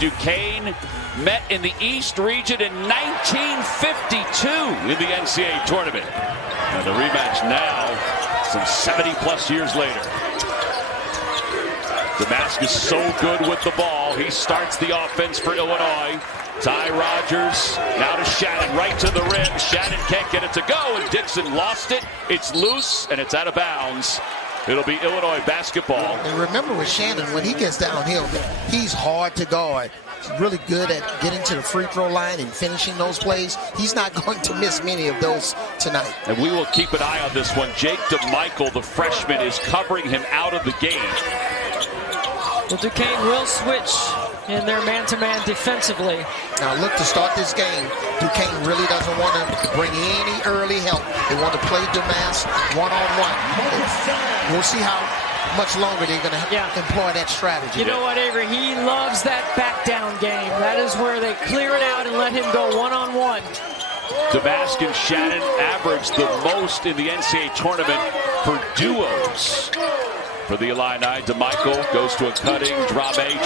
Duquesne met in the East region in 1952 in the NCAA tournament. And the rematch now, some 70-plus years later. Damascus so good with the ball. He starts the offense for Illinois. Ty Rogers now to Shannon, right to the rim. Shannon can't get it to go, and Dixon lost it. It's loose, and it's out of bounds. It'll be Illinois basketball. And remember with Shannon, when he gets downhill, he's hard to guard. He's really good at getting to the free throw line and finishing those plays. He's not going to miss many of those tonight. And we will keep an eye on this one. Jake DeMichael, the freshman, is covering him out of the game. Well, Duquesne will switch in their man-to-man defensively. Now look, to start this game, Duquesne really doesn't want to bring any early help. They want to play Damas one-on-one. We'll see how much longer they're going to employ that strategy. You know what, Avery? He loves that back-down game. That is where they clear it out and let him go one-on-one. Damascus and Shannon averaged the most in the NCAA tournament for duos. For the Illini, DeMichael goes to a cutting. Drame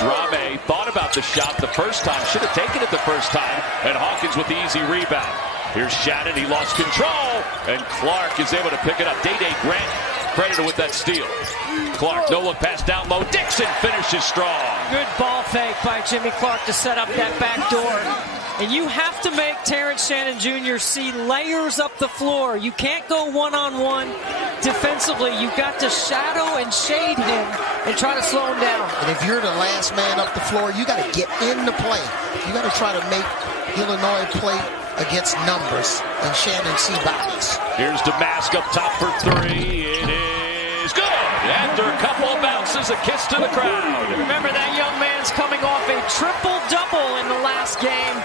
thought about the shot the first time. Should have taken it the first time. And Hawkins with the easy rebound. Here's Shannon. He lost control. And Clark is able to pick it up. Day Grant credited with that steal. Clark, no-look pass down low. Dixon finishes strong. Good ball fake by Jimmy Clark to set up that back door. And you have to make Terrence Shannon Jr. see layers up the floor. You can't go one-on-one defensively. You've got to shadow and shade him and try to slow him down. And if you're the last man up the floor, you got to get in the play. You got to try to make Illinois play against numbers and Shannon see bodies. Here's Damascus up top for three. It is good. After a couple of bounces, a kiss to the crowd. Remember, that young man's coming off a triple-double in the last game.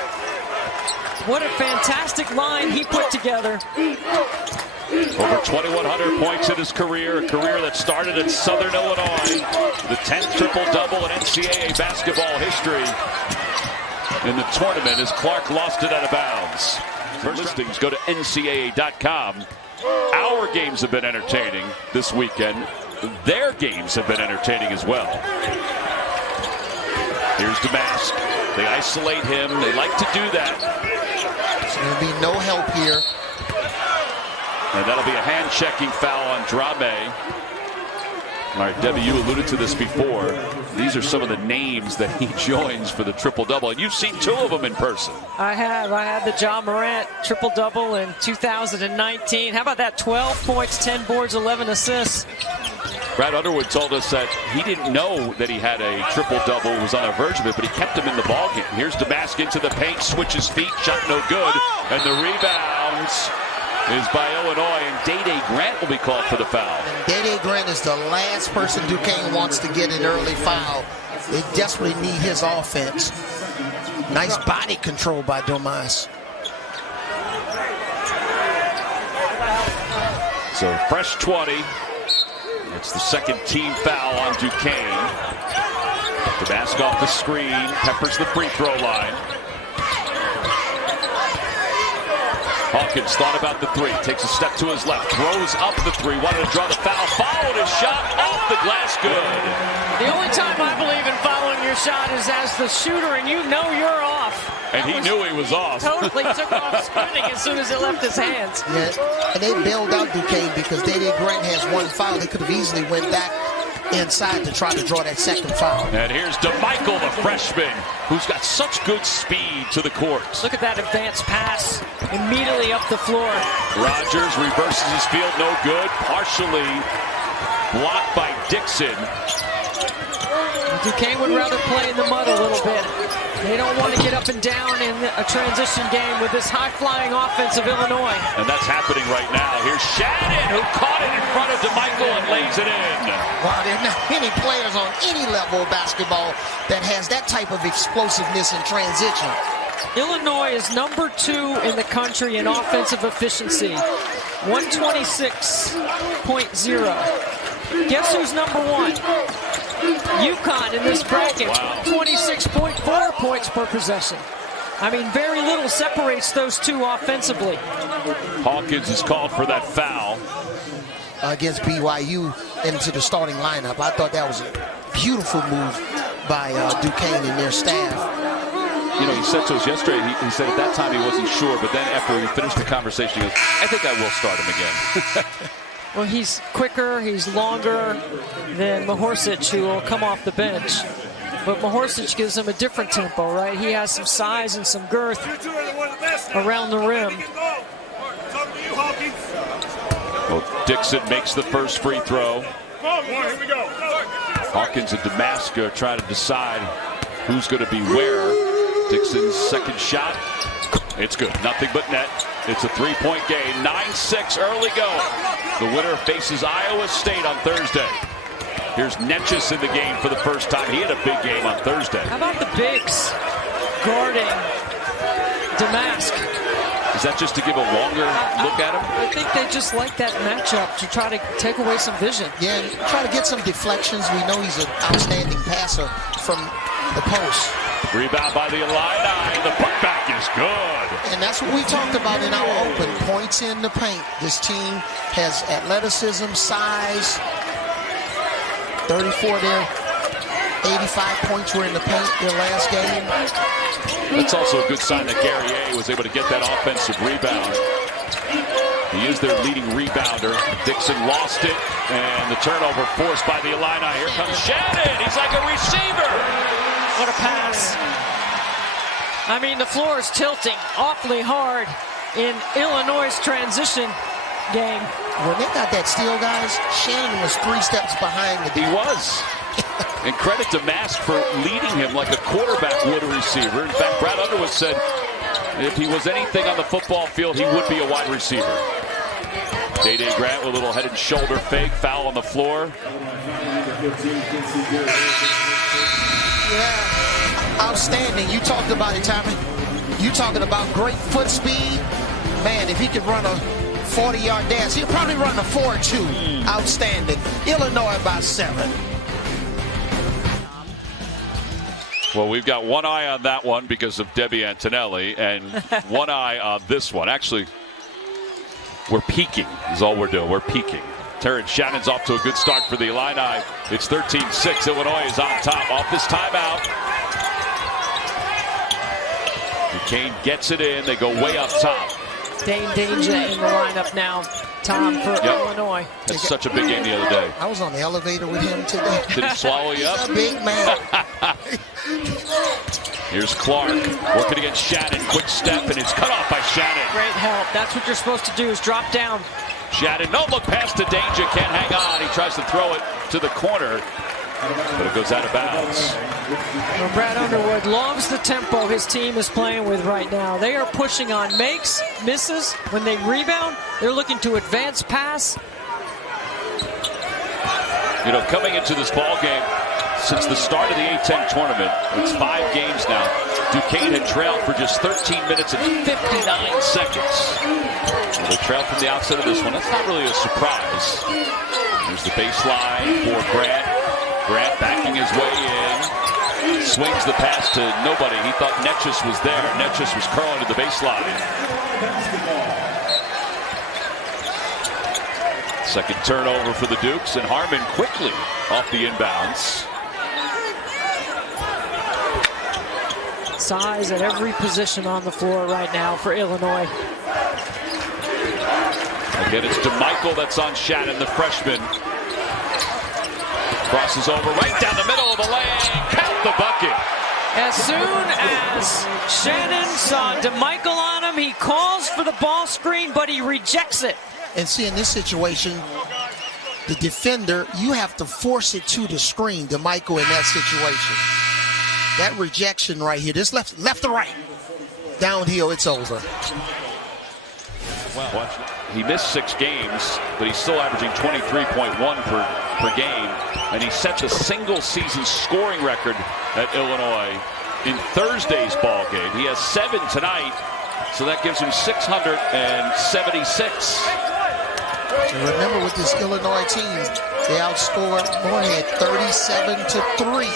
What a fantastic line he put together. Over 2,100 points in his career, a career that started at Southern Illinois. The 10th triple-double in NCAA basketball history in the tournament as Clark lost it out of bounds. For listings, go to NCAA.com. Our games have been entertaining this weekend. Their games have been entertaining as well. Here's Damascus. They isolate him. They like to do that. There's going to be no help here. And that'll be a hand-checking foul on Drame. All right, Debbie, you alluded to this before. These are some of the names that he joins for the triple-double. And you've seen two of them in person. I have. I had the Ja Morant triple-double in 2019. How about that? 12 points, 10 boards, 11 assists. Brad Underwood told us that he didn't know that he had a triple-double, was on the verge of it, but he kept him in the ballgame. Here's Damascus into the paint, switches feet, shot no good. And the rebounds is by Illinois, and Day Grant will be called for the foul. And Day Grant is the last person Duquesne wants to get an early foul. They desperately need his offense. Nice body control by Damas. So fresh 20. It's the second team foul on Duquesne. Damascus off the screen, peppers the free throw line. Hawkins thought about the three, takes a step to his left, throws up the three, wanted to draw the foul, followed his shot off the glass, good. The only time I believe in following your shot is as the shooter and you know you're off. And he knew he was off. Totally took off spinning as soon as it left his hands. Yeah, and they bailed out Duquesne because Day Grant has one foul. They could have easily went back inside to try to draw that second foul. And here's DeMichael, the freshman, who's got such good speed to the court. Look at that advanced pass immediately up the floor. Rogers reverses his field, no good. Partially blocked by Dixon. Duquesne would rather play in the mud a little bit. They don't want to get up and down in a transition game with this high-flying offense of Illinois. And that's happening right now. Here's Shannon, who caught it in front of DeMichael and lays it in. Wow, there are not many players on any level of basketball that has that type of explosiveness in transition. Illinois is number 2 in the country in offensive efficiency, 126.0. Guess who's number 1? UConn in this bracket, 26.4 points per possession. I mean, very little separates those two offensively. Hawkins is called for that foul. Against BYU into the starting lineup. I thought that was a beautiful move by Duquesne and their staff. he said to us yesterday, he said at that time he wasn't sure, but then after we finished the conversation, he goes, I think I will start him again. Well, he's quicker, he's longer than Mahorsic, who will come off the bench. But Mahorsic gives him a different tempo, right? He has some size and some girth around the rim. Well, Dixon makes the first free throw. Hawkins and Damascus trying to decide who's going to be where. Dixon's second shot. It's good. Nothing but net. It's a three-point game. 9-6 early go. The winner faces Iowa State on Thursday. Here's Netchus in the game for the first time. He had a big game on Thursday. How about the bigs guarding Damascus? Is that just to give a longer look at him? I think they just like that matchup to try to take away some vision. Yeah, and try to get some deflections. We know he's an outstanding passer from the post. Rebound by the Illini. The putback is good. And that's what we talked about in our open. Points in the paint. This team has athleticism, size. 34 there. 85 points were in the paint their last game. That's also a good sign that Gary A was able to get that offensive rebound. He is their leading rebounder. Dixon lost it, and the turnover forced by the Illini. Here comes Shannon. He's like a receiver. What a pass. I mean, the floor is tilting awfully hard in Illinois' transition game. When they got that steal, guys, Shannon was 3 steps behind the defense. He was. And credit to Mask for leading him like a quarterback would a receiver. In fact, Brad Underwood said if he was anything on the football field, he would be a wide receiver. Day-Day Grant with a little head and shoulder fake. Foul on the floor. Yeah, outstanding. You talked about it, Tommy. You talking about great foot speed. Man, if he could run a 40-yard dash, he'll probably run a 4.2. Outstanding. Illinois by 7. Well, we've got one eye on that one because of Debbie Antonelli, and one eye on this one. Actually, we're peaking is all we're doing. We're peaking. Terrence Shannon's off to a good start for the Illini. It's 13-6. Illinois is on top off this timeout. Duquesne gets it in. They go way up top. Dane Danger in the lineup now, Tom, for Illinois. That's such a big game the other day. I was on the elevator with him today. Did he swallow you up? He's a big man. Here's Clark working against Shannon. Quick step, and it's cut off by Shannon. Great help. That's what you're supposed to do is drop down. Shannon, no look pass to Danger. Can't hang on. He tries to throw it to the corner, but it goes out of bounds. Well, Brad Underwood loves the tempo his team is playing with right now. They are pushing on makes, misses. When they rebound, they're looking to advance pass. You know, coming into this ball game, since the start of the A-10 tournament, it's 5 games now. Duquesne had trailed for just 13 minutes and 59 seconds. Well, they trailed from the outset of this one. That's not really a surprise. There's the baseline for Grant. Grant backing his way in. Swings the pass to nobody. He thought Netchus was there. Netchus was curling to the baseline. Second turnover for the Dukes, and Harmon quickly off the inbounds. Size at every position on the floor right now for Illinois. Again, it's DeMichael that's on Shannon, the freshman. Crosses over right down the middle of the lane. Count the bucket. As soon as Shannon saw DeMichael on him, he calls for the ball screen, but he rejects it. And see, in this situation, the defender, you have to force it to the screen, DeMichael, in that situation. That rejection right here, this left to right. Downhill, it's over. Well, he missed 6 games, but he's still averaging 23.1 per game. And he set the single season scoring record at Illinois in Thursday's ball game. He has 7 tonight, so that gives him 676. And remember, with this Illinois team, they outscored Moorhead 37-3.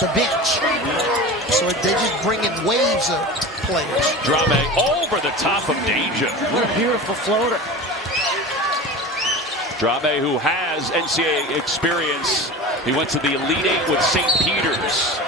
The bench. So they just bring in waves of players. Drame over the top of Danger. What a beautiful floater. Drame, who has NCAA experience. He went to the Elite 8 with St. Peter's.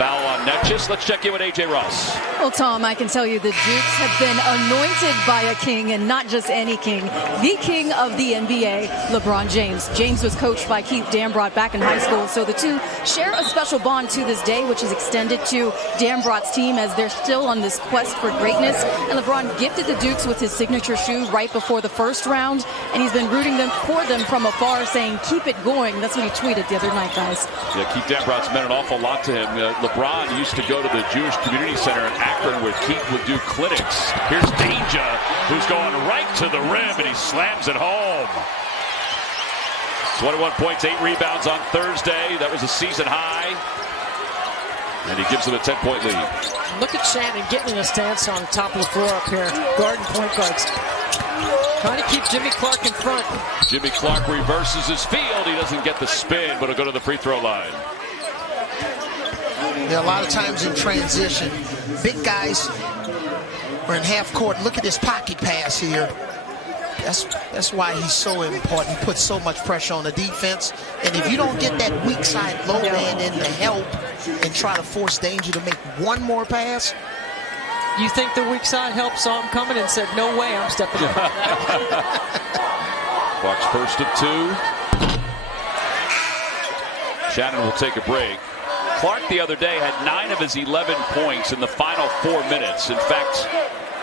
foul on Netchus. Let's check in with A.J. Ross. Well, Tom, I can tell you the Dukes have been anointed by a king, and not just any king, the king of the NBA, LeBron James. James was coached by Keith Dambrot back in high school, so the two share a special bond to this day, which is extended to Dambrot's team as they're still on this quest for greatness. And LeBron gifted the Dukes with his signature shoe right before the first round, and he's been rooting for them from afar, saying, keep it going. That's what he tweeted the other night, guys. Yeah, Keith Dambrot's meant an awful lot to him. LeBron used to go to the Jewish Community Center in Akron where Keith would do clinics. Here's Danger, who's going right to the rim, and he slams it home. 21 points, 8 rebounds on Thursday. That was a season high. And he gives them a 10-point lead. Look at Shannon getting in a stance on top of the floor up here. Guarding point guards. Trying to keep Jimmy Clark in front. Jimmy Clark reverses his field. He doesn't get the spin, but he'll go to the free throw line. Yeah, a lot of times in transition, big guys are in half court. Look at this pocket pass here. That's why he's so important. He puts so much pressure on the defense. And if you don't get that weak side low man in to help and try to force Danger to make one more pass. You think the weak side help saw him coming and said, no way, I'm stepping in. Clark's first of 2. Shannon will take a break. Clark the other day had 9 of his 11 points in the final 4 minutes. In fact,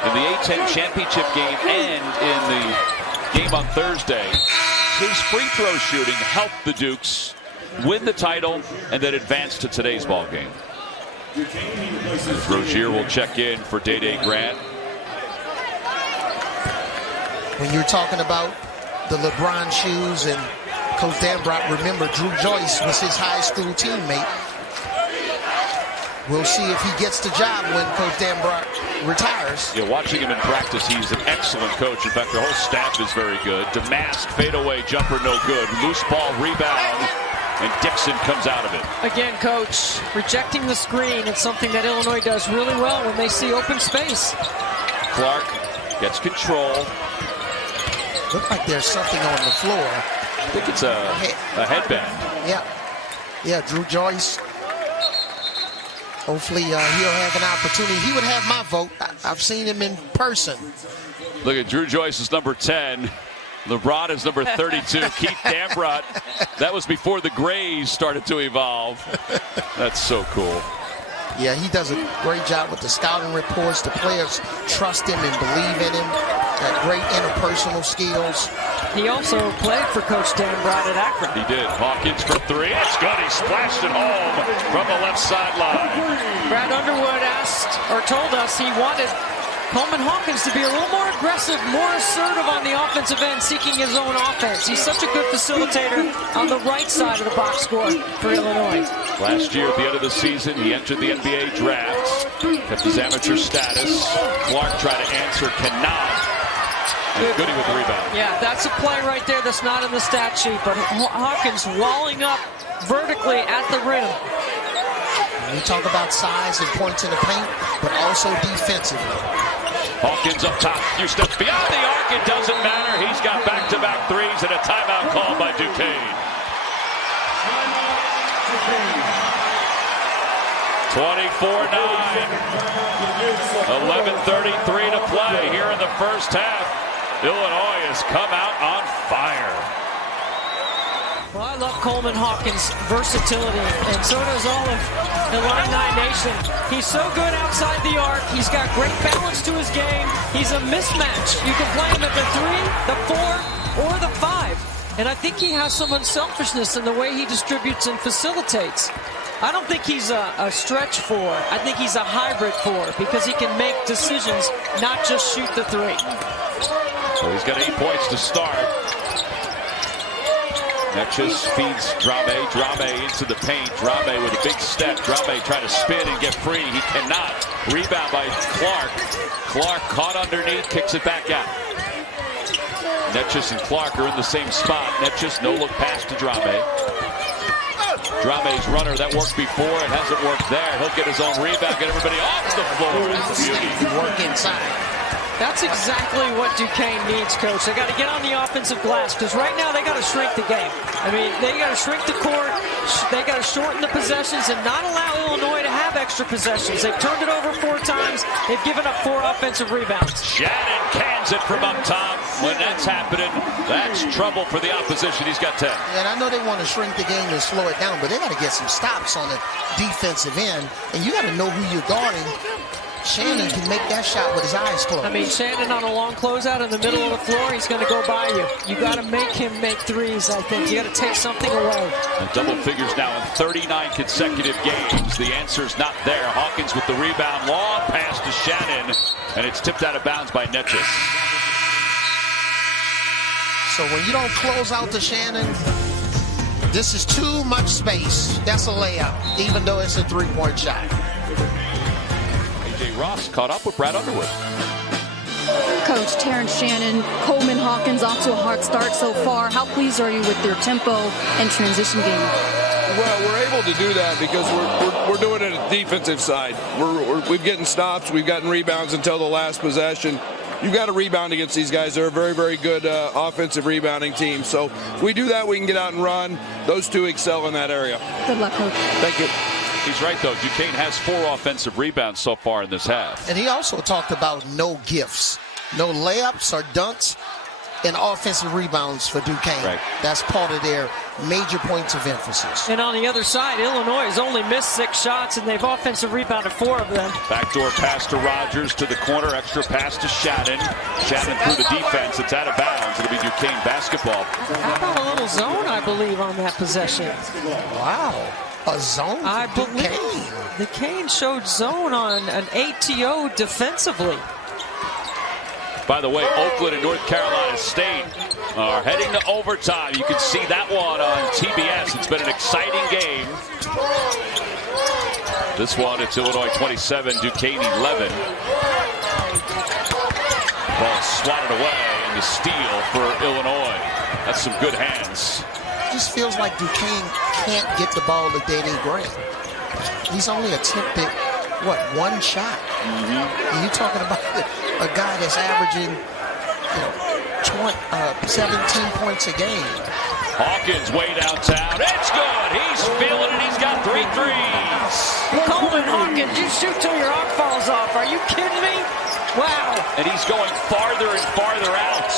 in the A-10 championship game and in the game on Thursday, his free throw shooting helped the Dukes win the title and then advance to today's ball game. Rozier will check in for Day Grant. When you're talking about the LeBron shoes and Coach Dambrot, remember Drew Joyce was his high school teammate. We'll see if he gets the job when Coach Dambrot retires. Yeah, watching him in practice, he's an excellent coach. In fact, the whole staff is very good. Damask, fadeaway jumper, no good. Loose ball, rebound, and Dixon comes out of it. Again, Coach, rejecting the screen. It's something that Illinois does really well when they see open space. Clark gets control. Look like there's something on the floor. I think it's a headband. Yeah, Drew Joyce. Hopefully he'll have an opportunity. He would have my vote. I've seen him in person. Look at Drew Joyce is number 10. LeBron is number 32. Keith Dambrot, that was before the Grays started to evolve. That's so cool. Yeah, he does a great job with the scouting reports. The players trust him and believe in him. Got great interpersonal skills. He also played for Coach Dambrot at Akron. He did. Hawkins for 3. It's good. He splashed it home from the left sideline. Brad Underwood told us he wanted Coleman Hawkins to be a little more aggressive, more assertive on the offensive end, seeking his own offense. He's such a good facilitator on the right side of the box score for Illinois. Last year at the end of the season, he entered the NBA draft, kept his amateur status. Clark tried to answer, cannot. And Goody with the rebound. Yeah, that's a play right there that's not in the stat sheet, but Hawkins walling up vertically at the rim. We talk about size and points in the paint, but also defensively. Hawkins up top, few steps beyond the arc. It doesn't matter. He's got back-to-back threes and a timeout called by Duquesne. 24-9. 11:33 to play here in the first half. Illinois has come out on fire. Well, I love Coleman Hawkins' versatility, and so does all of Illini Nation. He's so good outside the arc. He's got great balance to his game. He's a mismatch. You can play him at the 3, the 4, or the 5. And I think he has some unselfishness in the way he distributes and facilitates. I don't think he's a stretch 4. I think he's a hybrid 4 because he can make decisions, not just shoot the 3. So he's got 8 points to start. Netchus feeds Drame. Drame into the paint. Drame with a big step. Drame trying to spin and get free. He cannot. Rebound by Clark. Clark caught underneath, kicks it back out. Netchus and Clark are in the same spot. Netchus, no look pass to Drame. Drame's runner, that worked before. It hasn't worked there. He'll get his own rebound, get everybody off the floor. That's a beauty. Work inside. That's exactly what Duquesne needs, Coach. They got to get on the offensive glass because right now they got to shrink the game. I mean, they got to shrink the court. They got to shorten the possessions and not allow Illinois to have extra possessions. They've turned it over 4 times. They've given up 4 offensive rebounds. Shannon cans it from up top. When that's happening, that's trouble for the opposition. He's got 10. And I know they want to shrink the game and slow it down, but they got to get some stops on the defensive end, and you got to know who you're guarding. Shannon can make that shot with his eyes closed. I mean, Shannon on a long closeout in the middle of the floor, he's going to go by you. You got to make him make threes, I think. You got to take something away. And double figures now in 39 consecutive games. The answer's not there. Hawkins with the rebound. Long pass to Shannon, and it's tipped out of bounds by Netchis. So when you don't close out to Shannon, this is too much space. That's a layup, even though it's a three-point shot. Ross caught up with Brad Underwood. Coach, Terrence Shannon, Coleman Hawkins off to a hard start so far. How pleased are you with their tempo and transition game? Well, we're able to do that because we're doing it at the defensive side. We've getting stops, we've gotten rebounds until the last possession. You've got to rebound against these guys. They're a very, very good offensive rebounding team. So if we do that, we can get out and run. Those two excel in that area. Good luck, Coach. Thank you. He's right, though. Duquesne has 4 offensive rebounds so far in this half. And he also talked about no gifts, no layups or dunks, and offensive rebounds for Duquesne. Right. That's part of their major points of emphasis. And on the other side, Illinois has only missed 6 shots, and they've offensive rebounded 4 of them. Backdoor pass to Rogers to the corner. Extra pass to Shannon. Shannon through the defense. It's out of bounds. It'll be Duquesne basketball. How about a little zone, I believe, on that possession? Wow. A zone? I believe Duquesne showed zone on an ATO defensively. By the way, Oakland and North Carolina State are heading to overtime. You can see that one on TBS. It's been an exciting game. This one, it's Illinois 27, Duquesne 11. Ball swatted away, and the steal for Illinois. That's some good hands. It just feels like Duquesne can't get the ball to Danny Grant. He's only attempted, what, 1 shot? And you're talking about a guy that's averaging, 17 points a game. Hawkins way downtown. It's good. He's feeling it. He's got 3 threes. Coleman Hawkins, you shoot till your arm falls off. Are you kidding me? Wow. And he's going farther and farther out.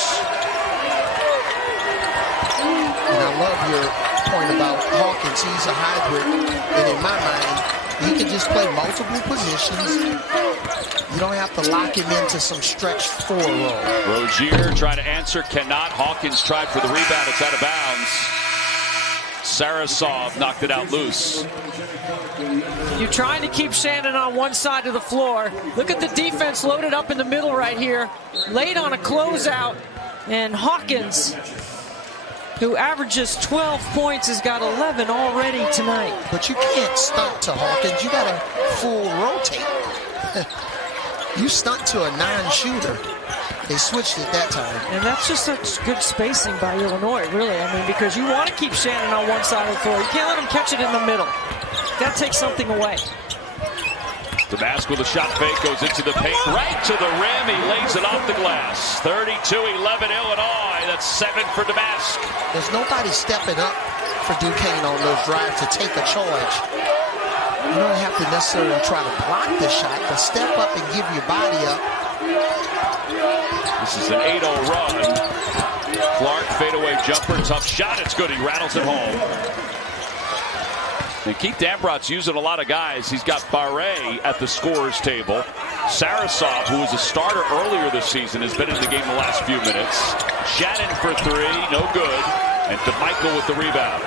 And I love your point about Hawkins. He's a hybrid, and in my mind, he can just play multiple positions. You don't have to lock him into some stretch 4 role. Rozier trying to answer, cannot. Hawkins tried for the rebound. It's out of bounds. Sarasov knocked it out loose. You're trying to keep Shannon on one side of the floor. Look at the defense loaded up in the middle right here. Late on a closeout, and Hawkins, who averages 12 points, has got 11 already tonight. But you can't stunt to Hawkins. You got to full rotate. You stunt to a non-shooter. They switched it that time. And that's just such good spacing by Illinois, really. I mean, because you want to keep Shannon on one side of the floor. You can't let him catch it in the middle. That takes something away. Damask with a shot fake, goes into the paint, right to the rim. He lays it off the glass. 32-11 Illinois. That's 7 for Damask. There's nobody stepping up for Duquesne on those drives to take a charge. You don't have to necessarily try to block the shot, but step up and give your body up. This is an 8-0 run. Clark, fadeaway jumper, tough shot. It's good. He rattles it home. And Keith Dambrot's using a lot of guys. He's got Barre at the scorer's table. Sarasov, who was a starter earlier this season, has been in the game the last few minutes. Shannon for 3, no good. And DeMichael with the rebound.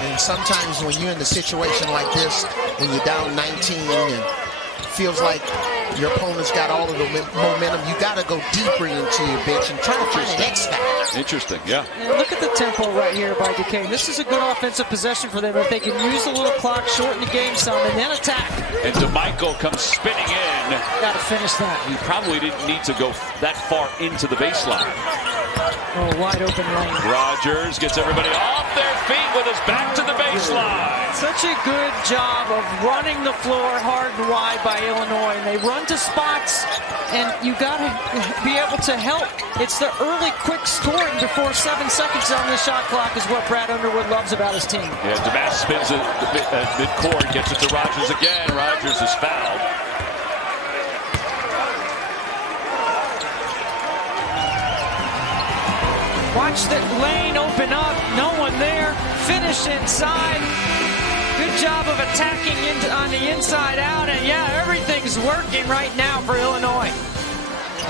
And sometimes when you're in a situation like this, when you're down 19 and feels like your opponent's got all of the momentum, you got to go deeper into your bench and try to find an X factor. Interesting, yeah. And look at the tempo right here by Duquesne. This is a good offensive possession for them. If they can use the little clock, shorten the game some, and then attack. And DeMichael comes spinning in. Got to finish that. He probably didn't need to go that far into the baseline. Oh, wide open lane. Rogers gets everybody off their feet with his back to the baseline. Such a good job of running the floor hard and wide by Illinois. And they run to spots, and you got to be able to help. It's the early quick scoring before 7 seconds on the shot clock is what Brad Underwood loves about his team. Yeah, Duquesne spins it mid-court, gets it to Rogers again. Rogers is fouled. Watch the lane open up. No one there. Finish inside. Good job of attacking on the inside out. And yeah, everything's working right now for Illinois.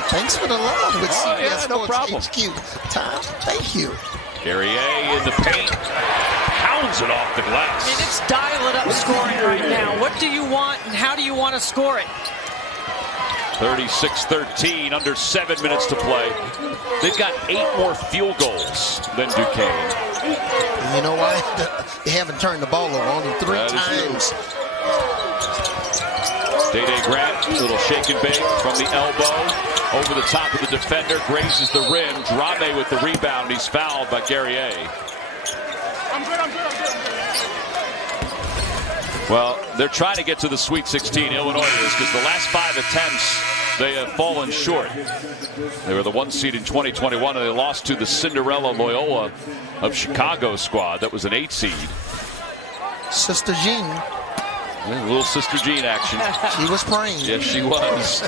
Thanks for the love with CBS yeah, no Sports problem. HQ. Tom, thank you. Carrier in the paint. Pounds it off the glass. I mean, it's dial-it-up scoring right now. What do you want and how do you want to score it? 36-13, under 7 minutes to play. They've got 8 more field goals than Duquesne. You know why? They haven't turned the ball over only 3 times. Day Grant, little shake and bake from the elbow. Over the top of the defender, grazes the rim. Drame with the rebound. He's fouled by Guerrier. I'm good. Well, they're trying to get to the Sweet 16, Illinois is, because the last 5 attempts, they have fallen short. They were the 1 seed in 2021, and they lost to the Cinderella Loyola of Chicago squad. That was an 8 seed. Sister Jean. Yeah, little Sister Jean action. She was praying. Yes, she was.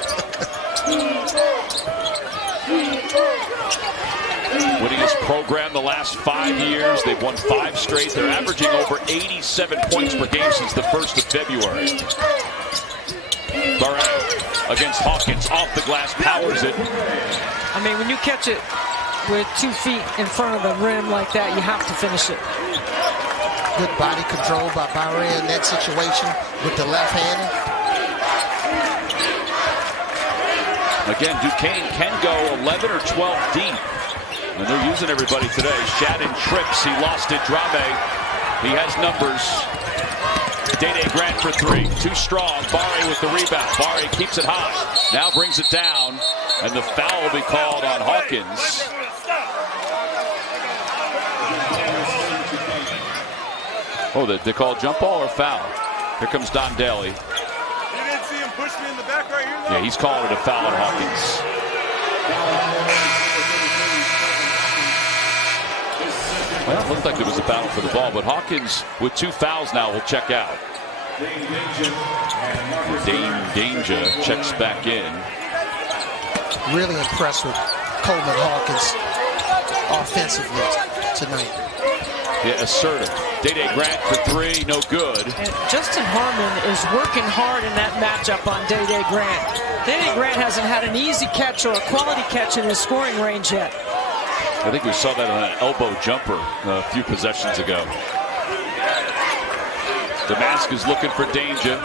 Winning his program the last 5 years. They've won 5 straight. They're averaging over 87 points per game since the 1st of February. Barrett against Hawkins. Off the glass, powers it. I mean, when you catch it with 2 feet in front of the rim like that, you have to finish it. Good body control by Barrett in that situation with the left hand. Again, Duquesne can go 11 or 12 deep. And they're using everybody today. Shannon trips. He lost it. Drame. He has numbers. Day Grant for 3. Too strong. Barre with the rebound. Barre keeps it high. Now brings it down. And the foul will be called on Hawkins. Oh, they call jump ball or foul? Here comes Don Daly. You didn't see him push me in the back right here, though? Yeah, he's calling it a foul on Hawkins. Well, it looked like there was a battle for the ball, but Hawkins, with 2 fouls now, will check out. Danger checks back in. Really impressed with Coleman Hawkins offensively tonight. Yeah, assertive. Day Grant for 3, no good. And Justin Harmon is working hard in that matchup on Day Grant. Day Grant hasn't had an easy catch or a quality catch in his scoring range yet. I think we saw that on an elbow jumper a few possessions ago. Damascus looking for danger.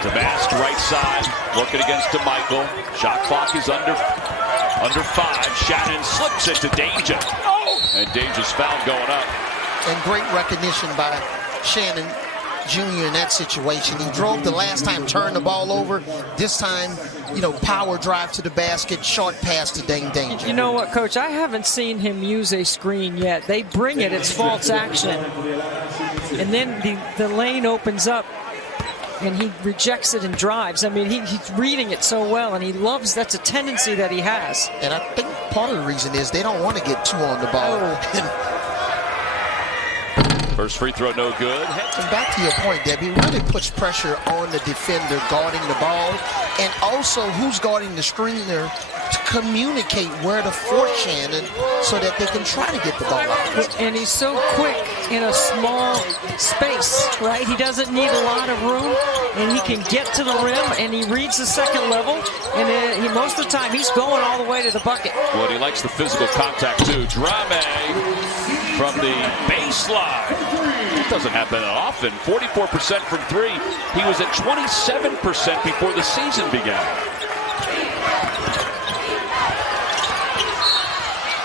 Damascus right side, working against DeMichael. Shot clock is under 5. Shannon slips it to Danger. And Danger's foul going up. And great recognition by Shannon Jr. in that situation. He drove the last time, turned the ball over. This time, power drive to the basket, short pass to Danger. You know what, Coach? I haven't seen him use a screen yet. They bring it. It's false action. And then the lane opens up, and he rejects it and drives. I mean, he's reading it so well, and he loves that's a tendency that he has. And I think part of the reason is they don't want to get 2 on the ball. Oh. First free throw, no good. And back to your point, Debbie, really puts pressure on the defender guarding the ball, and also who's guarding the screener to communicate where to force Shannon so that they can try to get the ball out. And he's so quick in a small space, right? He doesn't need a lot of room, and he can get to the rim, and he reads the second level, and then most of the time he's going all the way to the bucket. Well, he likes the physical contact too. Drame from the baseline. It doesn't happen often. 44% from 3. He was at 27% before the season began.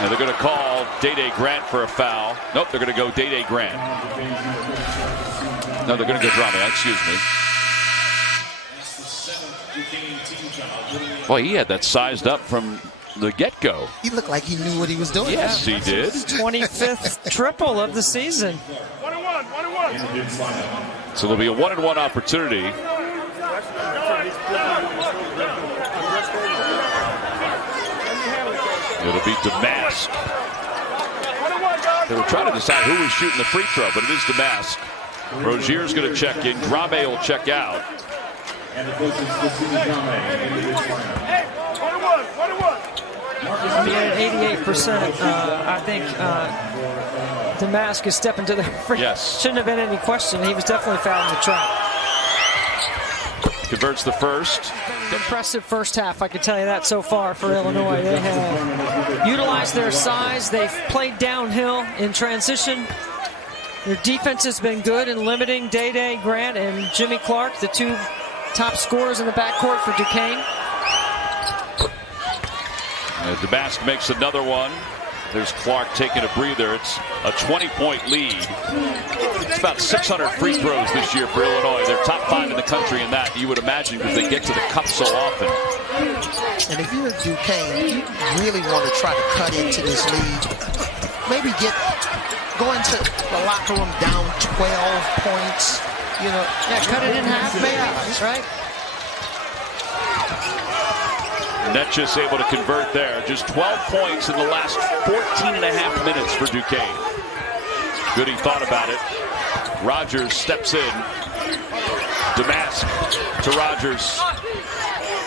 And they're going to call Day Grant for a foul. Nope, they're going to go Day Grant. No, they're going to go Drame, excuse me. Boy, he had that sized up from the get-go. He looked like he knew what he was doing. Yes, he did. 25th triple of the season. 1-1. So there'll be a 1-and-1 opportunity. It'll be Damask. They were trying to decide who was shooting the free throw, but it is Damask. Rozier's going to check in. Drame will check out. Hey, 1-1. I mean, at 88%, I think Damask is stepping to the free. Yes. Shouldn't have been any question. He was definitely fouled in the trap. Converts the first. Impressive first half, I can tell you that so far for Illinois. They have utilized their size. They've played downhill in transition. Their defense has been good in limiting Day Grant and Jimmy Clark, the two top scorers in the backcourt for Duquesne. Damask makes another one. There's Clark taking a breather. It's a 20-point lead. It's about 600 free throws this year for Illinois. They're top 5 in the country in that, you would imagine, because they get to the cup so often. And if you're Duquesne, you really want to try to cut into this lead. Maybe go into the locker room down 12 points. You know, Yeah, cut it in half, maybe, right? Netchus able to convert there. Just 12 points in the last 14 and a half minutes for Duquesne. Good, he thought about it. Rogers steps in. Damask to Rogers.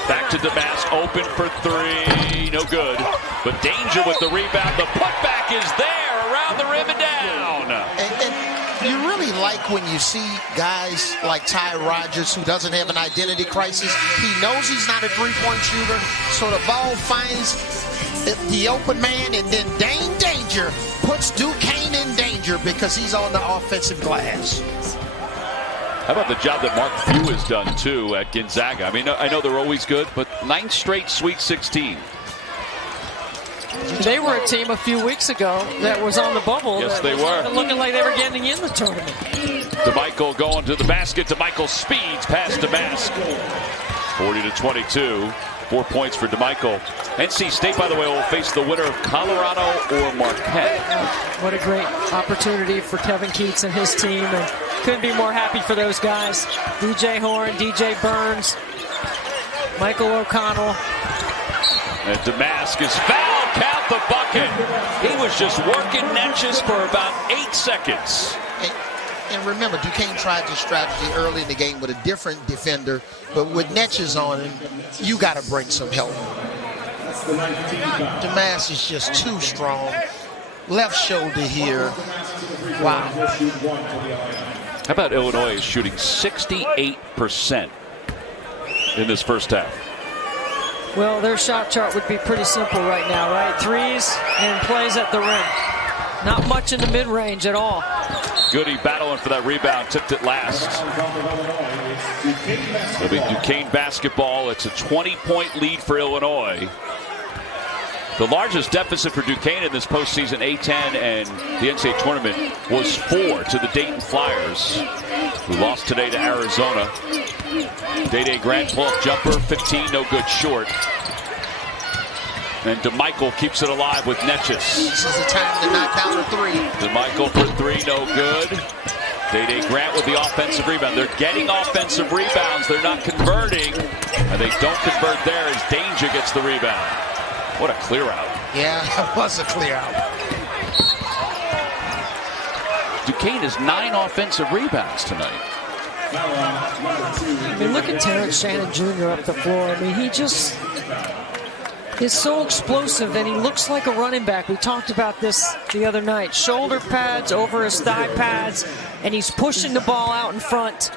Back to Damask, open for three. No good. But Danger with the rebound. The putback is there, around the rim and down. and you really like when you see guys like Ty Rogers, who doesn't have an identity crisis. He knows he's not a three-point shooter, so the ball finds the open man, and then Danger puts Duquesne in danger because he's on the offensive glass. How about the job that Mark Few has done, too, at Gonzaga? I mean, I know they're always good, but 9th straight Sweet 16. They were a team a few weeks ago that was on the bubble. Yes, they were. Looking like they were getting in the tournament. DeMichael going to the basket. DeMichael speeds past Damask. 40-22. 4 points for DeMichael. NC State, by the way, will face the winner of Colorado or Marquette. What a great opportunity for Kevin Keats and his team. And couldn't be more happy for those guys. DJ Horn, DJ Burns, Michael O'Connell. And Damask is fouled. Count the bucket. He was just working Netchus for about 8 seconds. And remember, Duquesne tried this strategy early in the game with a different defender, but with Netchus on him, you got to bring some help. Damask is just too strong. Left shoulder here. Wow. How about Illinois shooting 68% in this first half? Well, their shot chart would be pretty simple right now, right? Threes and plays at the rim. Not much in the mid-range at all. Goody battling for that rebound, tipped it last. It'll be Duquesne basketball. It's a 20-point lead for Illinois. The largest deficit for Duquesne in this postseason A-10 and the NCAA tournament was 4 to the Dayton Flyers, who lost today to Arizona. Day Grant pull-up jumper, 15, no good, short. And DeMichael keeps it alive with Netchus. This is the time to knock down a three. DeMichael for three, no good. Day Grant with the offensive rebound. They're getting offensive rebounds. They're not converting. And they don't convert there as Danger gets the rebound. What a clear out. Yeah, that was a clear out. Duquesne has 9 offensive rebounds tonight. I mean, look at Terrence Shannon Jr. up the floor. I mean, he just is so explosive, and he looks like a running back. We talked about this the other night. Shoulder pads over his thigh pads, and he's pushing the ball out in front.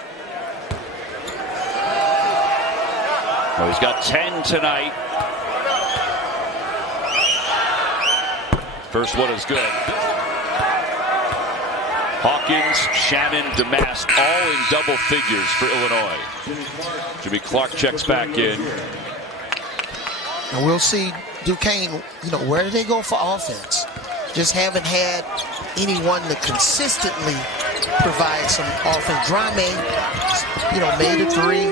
Well, he's got 10 tonight. First one is good. Hawkins, Shannon, Damask, all in double figures for Illinois. Jimmy Clark checks back in. And we'll see Duquesne, where do they go for offense? Just haven't had anyone to consistently provide some offense. Drame, made a three,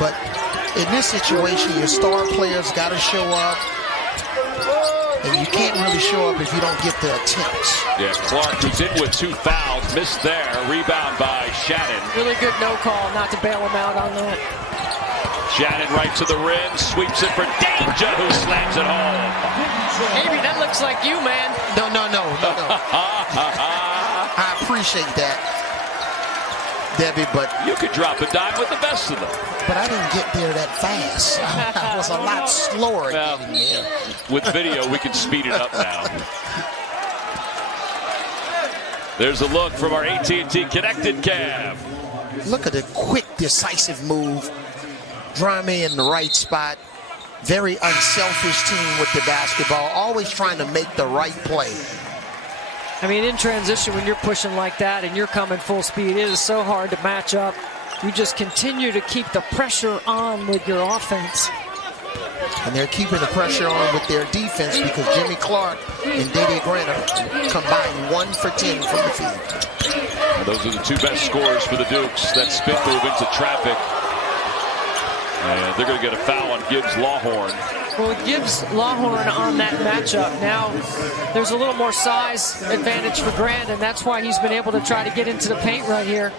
but In this situation, your star players got to show up. And you can't really show up if you don't get the attempts. Yeah, Clark, who's in with 2 fouls, missed there. Rebound by Shannon. Really good no call not to bail him out on that. Shannon right to the rim, sweeps it for Danger, who slams it home. Avery, that looks like you, man. No. I appreciate that, Debbie, but you could drop a dime with the best of them. But I didn't get there that fast. I was a lot slower getting there. With video, we can speed it up now. There's a look from our AT&T Connected cam. Look at the quick, decisive move. Drame in the right spot. Very unselfish team with the basketball. Always trying to make the right play. I mean, in transition, when you're pushing like that and you're coming full speed, it is so hard to match up. You just continue to keep the pressure on with your offense. And they're keeping the pressure on with their defense because Jimmy Clark and Dede Grant are combined 1 for 10 from the field. And those are the 2 best scorers for the Dukes. That spin move into traffic. And they're going to get a foul on Gibbs-Lawhorn. Well, with Gibbs-Lawhorn on that matchup, now there's a little more size advantage for Grant, and that's why he's been able to try to get into the paint right here.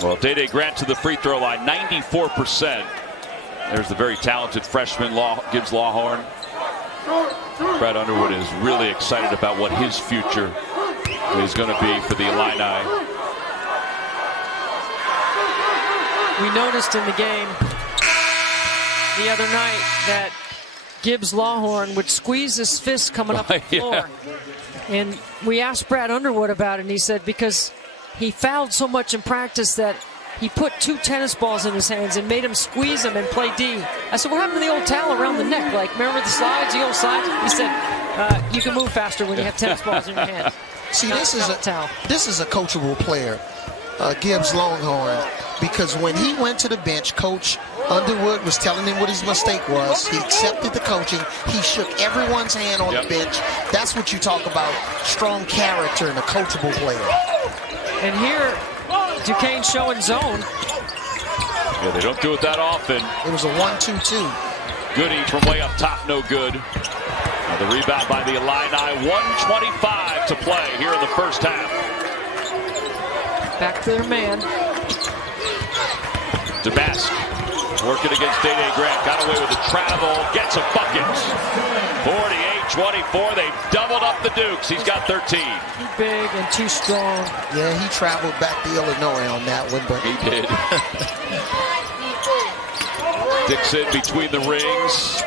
Well, Dede Grant to the free throw line, 94%. There's the very talented freshman Gibbs-Lawhorn. Brad Underwood is really excited about what his future is going to be for the Illini. We noticed in the game the other night that Gibbs-Lawhorn would squeeze his fist coming up the floor. Yeah. And we asked Brad Underwood about it, and he said because he fouled so much in practice that he put 2 tennis balls in his hands and made him squeeze them and play D. I said, what happened to the old towel around the neck? Like, remember the slides, the old slides? He said, you can move faster when you have tennis balls in your hand. See, this is a coachable player, Gibbs-Lawhorn, because when he went to the bench, Coach Underwood was telling him what his mistake was. He accepted the coaching. He shook everyone's hand on the bench. That's what you talk about, strong character and a coachable player. And here, Duquesne showing zone. Yeah, they don't do it that often. It was a 1-2-2. Goody from way up top, no good. Now the rebound by the Illini, 1:25 to play here in the first half. Back to their man. Damask working against Dede Grant. Got away with the travel. Gets a bucket. 48-24. They've doubled up the Dukes. He's got 13. Too big and too strong. Yeah, he traveled back to Illinois on that one, but he did. Dixon between the rings.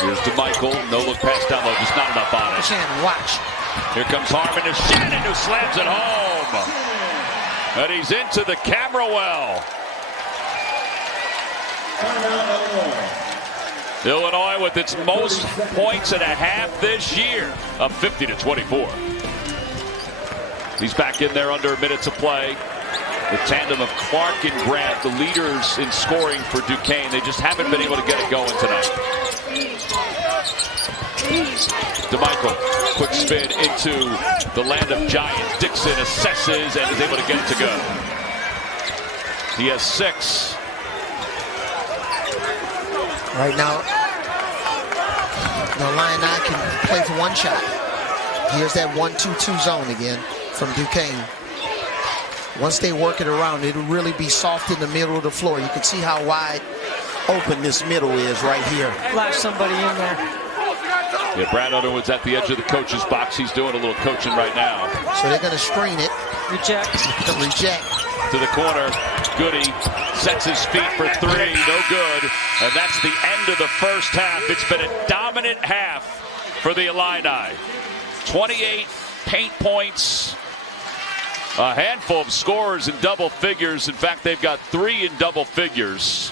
Here's DeMichael. No look pass down low. Just not enough on it. Shannon, watch. Here comes Harmon to Shannon, who slams it home. And he's into the camera well. Illinois with its most points and a half this year, up 50-24. He's back in there under a minute to play. The tandem of Clark and Grant, the leaders in scoring for Duquesne. They just haven't been able to get it going tonight. DeMichael, quick spin into the land of giants. Dixon assesses and is able to get it to go. He has 6. Right now, the Illini can play for one shot. Here's that 1-2-2 zone again from Duquesne. Once they work it around, it'll really be soft in the middle of the floor. You can see how wide open this middle is right here. Flash somebody in there. Yeah, Brad Underwood's at the edge of the coach's box. He's doing a little coaching right now. So they're going to screen it. Reject. Reject. To the corner. Goody sets his feet for 3. No good. And that's the end of the first half. It's been a dominant half for the Illini. 28 paint points. A handful of scorers in double figures. In fact, they've got 3 in double figures.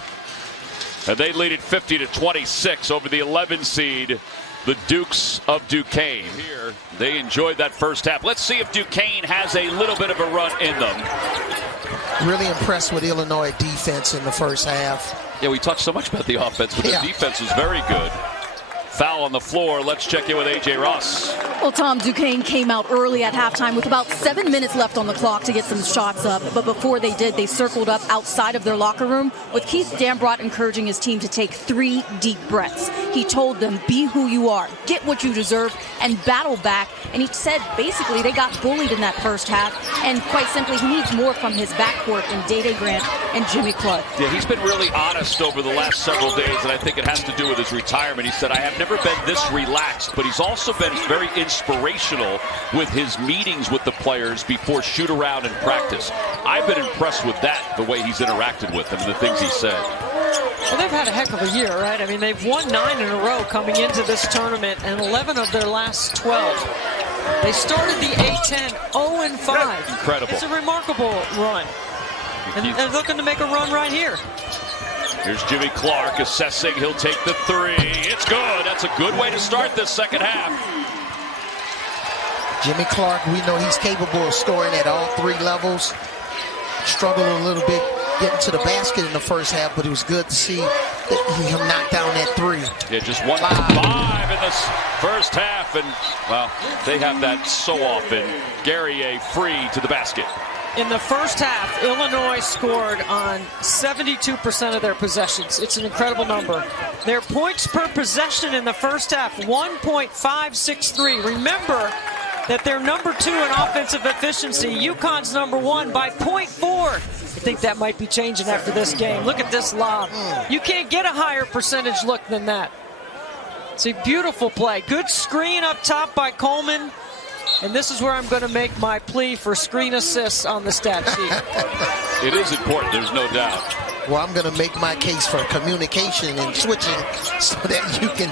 And they lead it 50-26 over the 11 seed, the Dukes of Duquesne. Here, they enjoyed that first half. Let's see if Duquesne has a little bit of a run in them. Really impressed with Illinois defense in the first half. Yeah, we talked so much about the offense, but the defense was very good. foul on the floor. Let's check in with A.J. Ross. Well, Tom, Duquesne came out early at halftime with about 7 minutes left on the clock to get some shots up. But before they did, they circled up outside of their locker room with Keith Dambrot encouraging his team to take 3 deep breaths. He told them, be who you are, get what you deserve, and battle back. And he said basically they got bullied in that first half. And quite simply, he needs more from his backcourt in Day Grant and Jimmy Clark. Yeah, he's been really honest over the last several days, and I think it has to do with his retirement. He said, I have never been this relaxed, but he's also been very inspirational with his meetings with the players before shoot-around and practice. I've been impressed with that, the way he's interacted with them and the things he said. Well, they've had a heck of a year, right? I mean, they've won 9 in a row coming into this tournament, and 11 of their last 12. They started the A-10 0-5. Incredible. It's a remarkable run. And they're looking to make a run right here. Here's Jimmy Clark assessing. He'll take the 3. It's good. That's a good way to start this second half. Jimmy Clark, we know he's capable of scoring at all 3 levels. Struggled a little bit getting to the basket in the first half, but it was good to see that him knock down that 3. Yeah, just 1 for 5 in this first half, and well, they have that so often. Guerrier free to the basket. In the first half, Illinois scored on 72% of their possessions. It's an incredible number. Their points per possession in the first half, 1.563. Remember that they're number 2 in offensive efficiency. UConn's number 1 by 0.4. I think that might be changing after this game. Look at this lob. You can't get a higher percentage look than that. It's a beautiful play. Good screen up top by Coleman. And this is where I'm going to make my plea for screen assists on the stat sheet. It is important, there's no doubt. Well, I'm going to make my case for communication and switching so that you can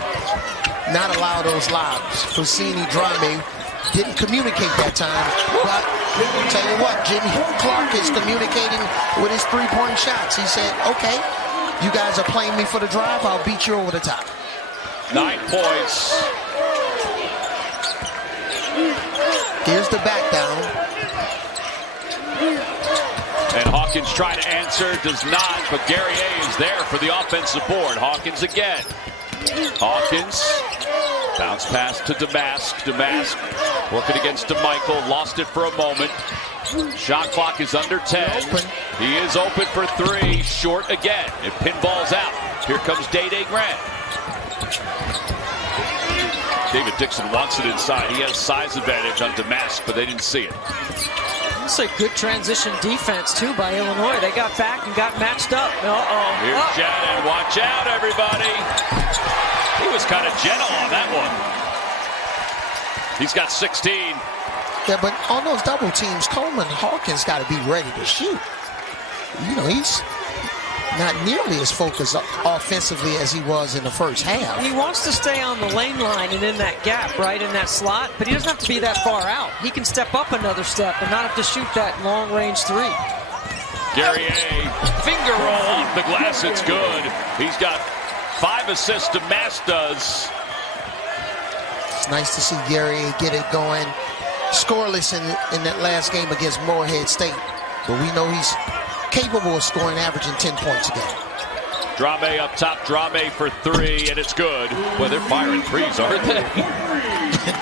not allow those lobs. Fusini Drame didn't communicate that time. But I'll tell you what, Jimmy Clark is communicating with his 3-point shots. He said, okay, you guys are playing me for the drive. I'll beat you over the top. 9 points. Here's the back down. And Hawkins trying to answer, does not, but Guerrier is there for the offensive board. Hawkins again. Hawkins, bounce pass to Damask. Damask working against DeMichael, lost it for a moment. Shot clock is under 10. He is open for 3, short again. It pinballs out. Here comes Day Grant. David Dixon wants it inside. He has size advantage on Damask, but they didn't see it. It's a good transition defense, too, by Illinois. They got back and got matched up. Here's Shannon. Watch out, everybody. He was kind of gentle on that one. He's got 16. Yeah, but on those double teams, Coleman Hawkins got to be ready to shoot. You know, he's not nearly as focused offensively as he was in the first half. He wants to stay on the lane line and in that gap, right, in that slot, but he doesn't have to be that far out. He can step up another step and not have to shoot that long-range 3. Guerrier, finger roll off the glass, it's good. He's got 5 assists, Damask does. It's nice to see Guerrier get it going. Scoreless in that last game against Morehead State, but we know he's capable of scoring, averaging 10 points a game. Drame up top, Drame for 3, and it's good. Well, they're firing 3s, aren't they?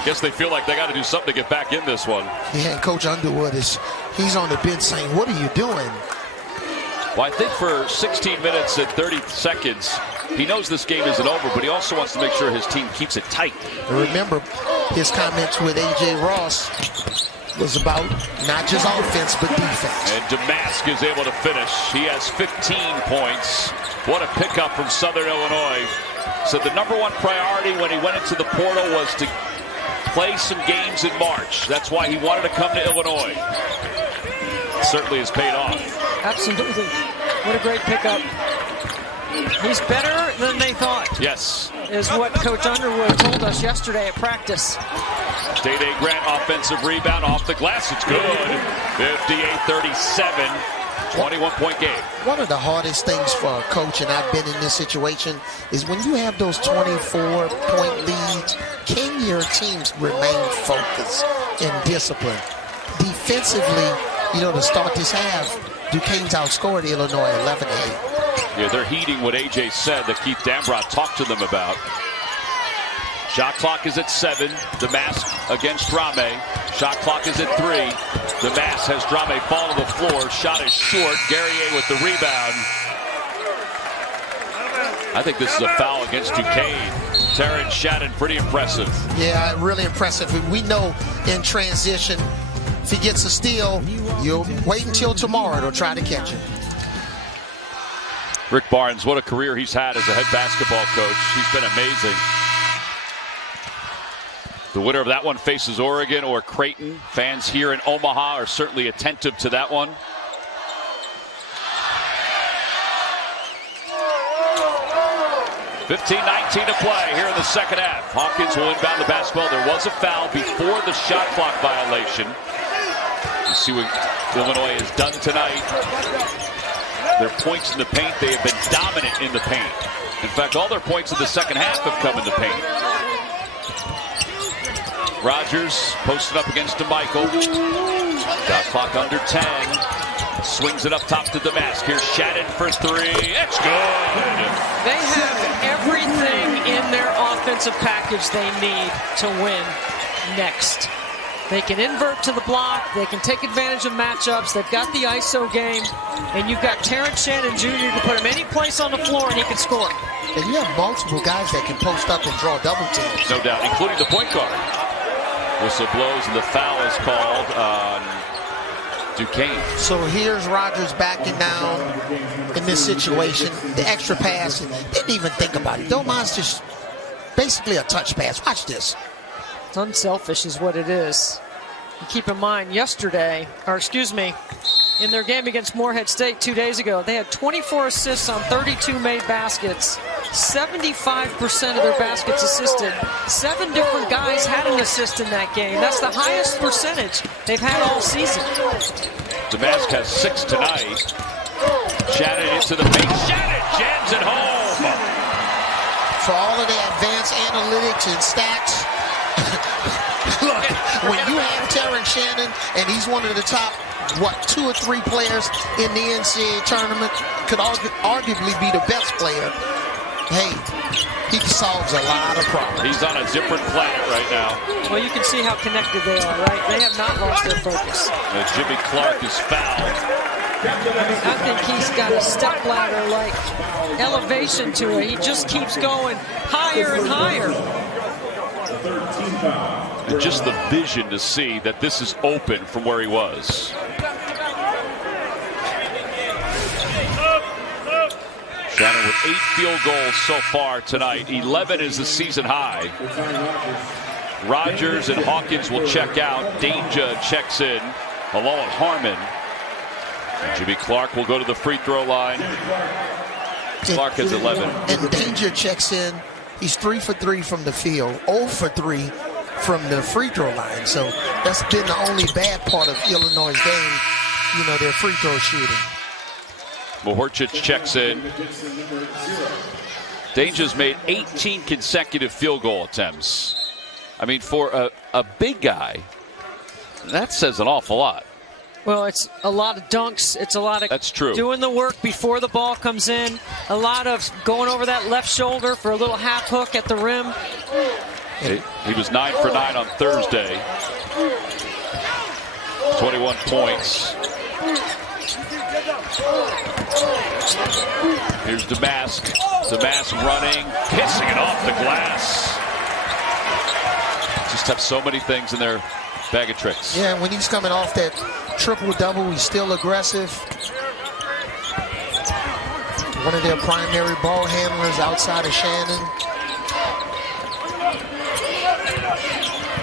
Guess they feel like they got to do something to get back in this one. Yeah, and Coach Underwood he's on the bench saying, what are you doing? Well, I think for 16 minutes and 30 seconds, he knows this game isn't over, but he also wants to make sure his team keeps it tight. And remember, his comments with A.J. Ross was about not just offense, but defense. And Damask is able to finish. He has 15 points. What a pickup from Southern Illinois. So the number 1 priority when he went into the portal was to play some games in March. That's why he wanted to come to Illinois. It certainly has paid off. Absolutely. What a great pickup. He's better than they thought. Yes. Is what Coach Underwood told us yesterday at practice. Day Grant offensive rebound off the glass. It's good. 58-37. 21-point game. One of the hardest things for a coach, and I've been in this situation, is when you have those 24-point leads, can your teams remain focused and disciplined? Defensively, you know, to start this half, Duquesne's outscored Illinois 11-8. Yeah, they're heeding what A.J. said that Keith Dambrot talked to them about. Shot clock is at 7. Damask against Drame. Shot clock is at 3. Damask has Drame fall to the floor. Shot is short. Guerrier with the rebound. I think this is a foul against Duquesne. Terrence Shannon, pretty impressive. Yeah, really impressive. We know in transition, if he gets a steal, you'll wait until tomorrow to try to catch him. Rick Barnes, what a career he's had as a head basketball coach. He's been amazing. The winner of that one faces Oregon or Creighton. Fans here in Omaha are certainly attentive to that one. .15-19 to play here in the second half. Hawkins will inbound the basketball. There was a foul before the shot clock violation. You see what Illinois has done tonight. Their points in the paint, they have been dominant in the paint. In fact, all their points in the second half have come in the paint. Rogers posted up against DeMichael. Shot clock under 10. Swings it up top to Damask. Here's Shannon for 3. It's good. They have everything in their offensive package they need to win next. They can invert to the block. They can take advantage of matchups. They've got the ISO game. And you've got Terrence Shannon Jr. You can put him any place on the floor and he can score. And you have multiple guys that can post up and draw double teams. No doubt, including the point guard. Whistle blows and the foul is called on Duquesne. So here's Rogers backing down in this situation. The extra pass, didn't even think about it. Doman's just basically a touch pass. Watch this. It's unselfish is what it is. And keep in mind, yesterday, or excuse me, in their game against Morehead State 2 days ago, they had 24 assists on 32 made baskets. 75% of their baskets assisted. 7 different guys had an assist in that game. That's the highest percentage they've had all season. Damask has 6 tonight. Shannon into the paint. Shannon jams it home. For all of the advanced analytics and stats, look, when you have Terrence Shannon and he's one of the top, 2 or 3 players in the NCAA tournament, could arguably be the best player. Hey, he solves a lot of problems. He's on a different planet right now. Well, you can see how connected they are, right? They have not lost their focus. Jimmy Clark is fouled. I think he's got a stepladder-like elevation to it. He just keeps going higher and higher. And just the vision to see that this is open from where he was. Shannon with 8 field goals so far tonight. 11 is the season high. Rogers and Hawkins will check out. Danger checks in along with Harmon. And Jimmy Clark will go to the free throw line. Clark has 11. And Danger checks in. He's 3 for 3 from the field, 0 for 3 from the free throw line. So that's been the only bad part of Illinois' game, their free throw shooting. Mohorčić checks in. Danger's made 18 consecutive field goal attempts. I mean, for a big guy, that says an awful lot. Well, it's a lot of dunks. It's a lot of That's true. Doing the work before the ball comes in. A lot of going over that left shoulder for a little half hook at the rim. He was 9 for 9 on Thursday. 21 points. Here's Damask. Damask running, kissing it off the glass. Just have so many things in their bag of tricks. Yeah, when he's coming off that triple-double, he's still aggressive. One of their primary ball handlers outside of Shannon.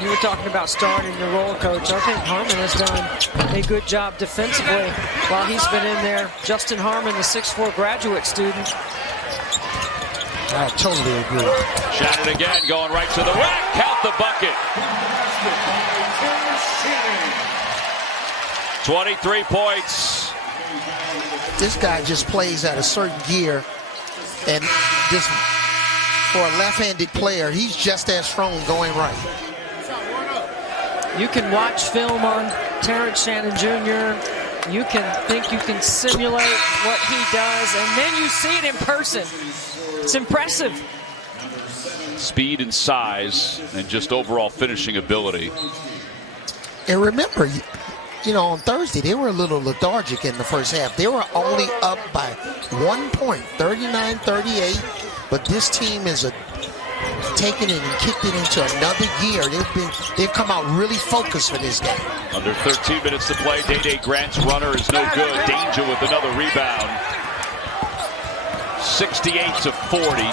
You were talking about starting your role, Coach. I think Harmon has done a good job defensively while he's been in there. Justin Harmon, the 6'4" graduate student. I totally agree. Shannon again, going right to the rack. Count the bucket. 23 points. This guy just plays at a certain gear, and just for a left-handed player, he's just as strong going right. You can watch film on Terrence Shannon Jr. You can think you can simulate what he does, and then you see it in person. It's impressive. Speed and size and just overall finishing ability. And remember, you know, on Thursday, they were a little lethargic in the first half. They were only up by 1 point, 39-38. But this team is taken it and kicked it into another gear. They've come out really focused for this game. Under 13 minutes to play. Day Grant's runner is no good. Danger with another rebound. 68-40.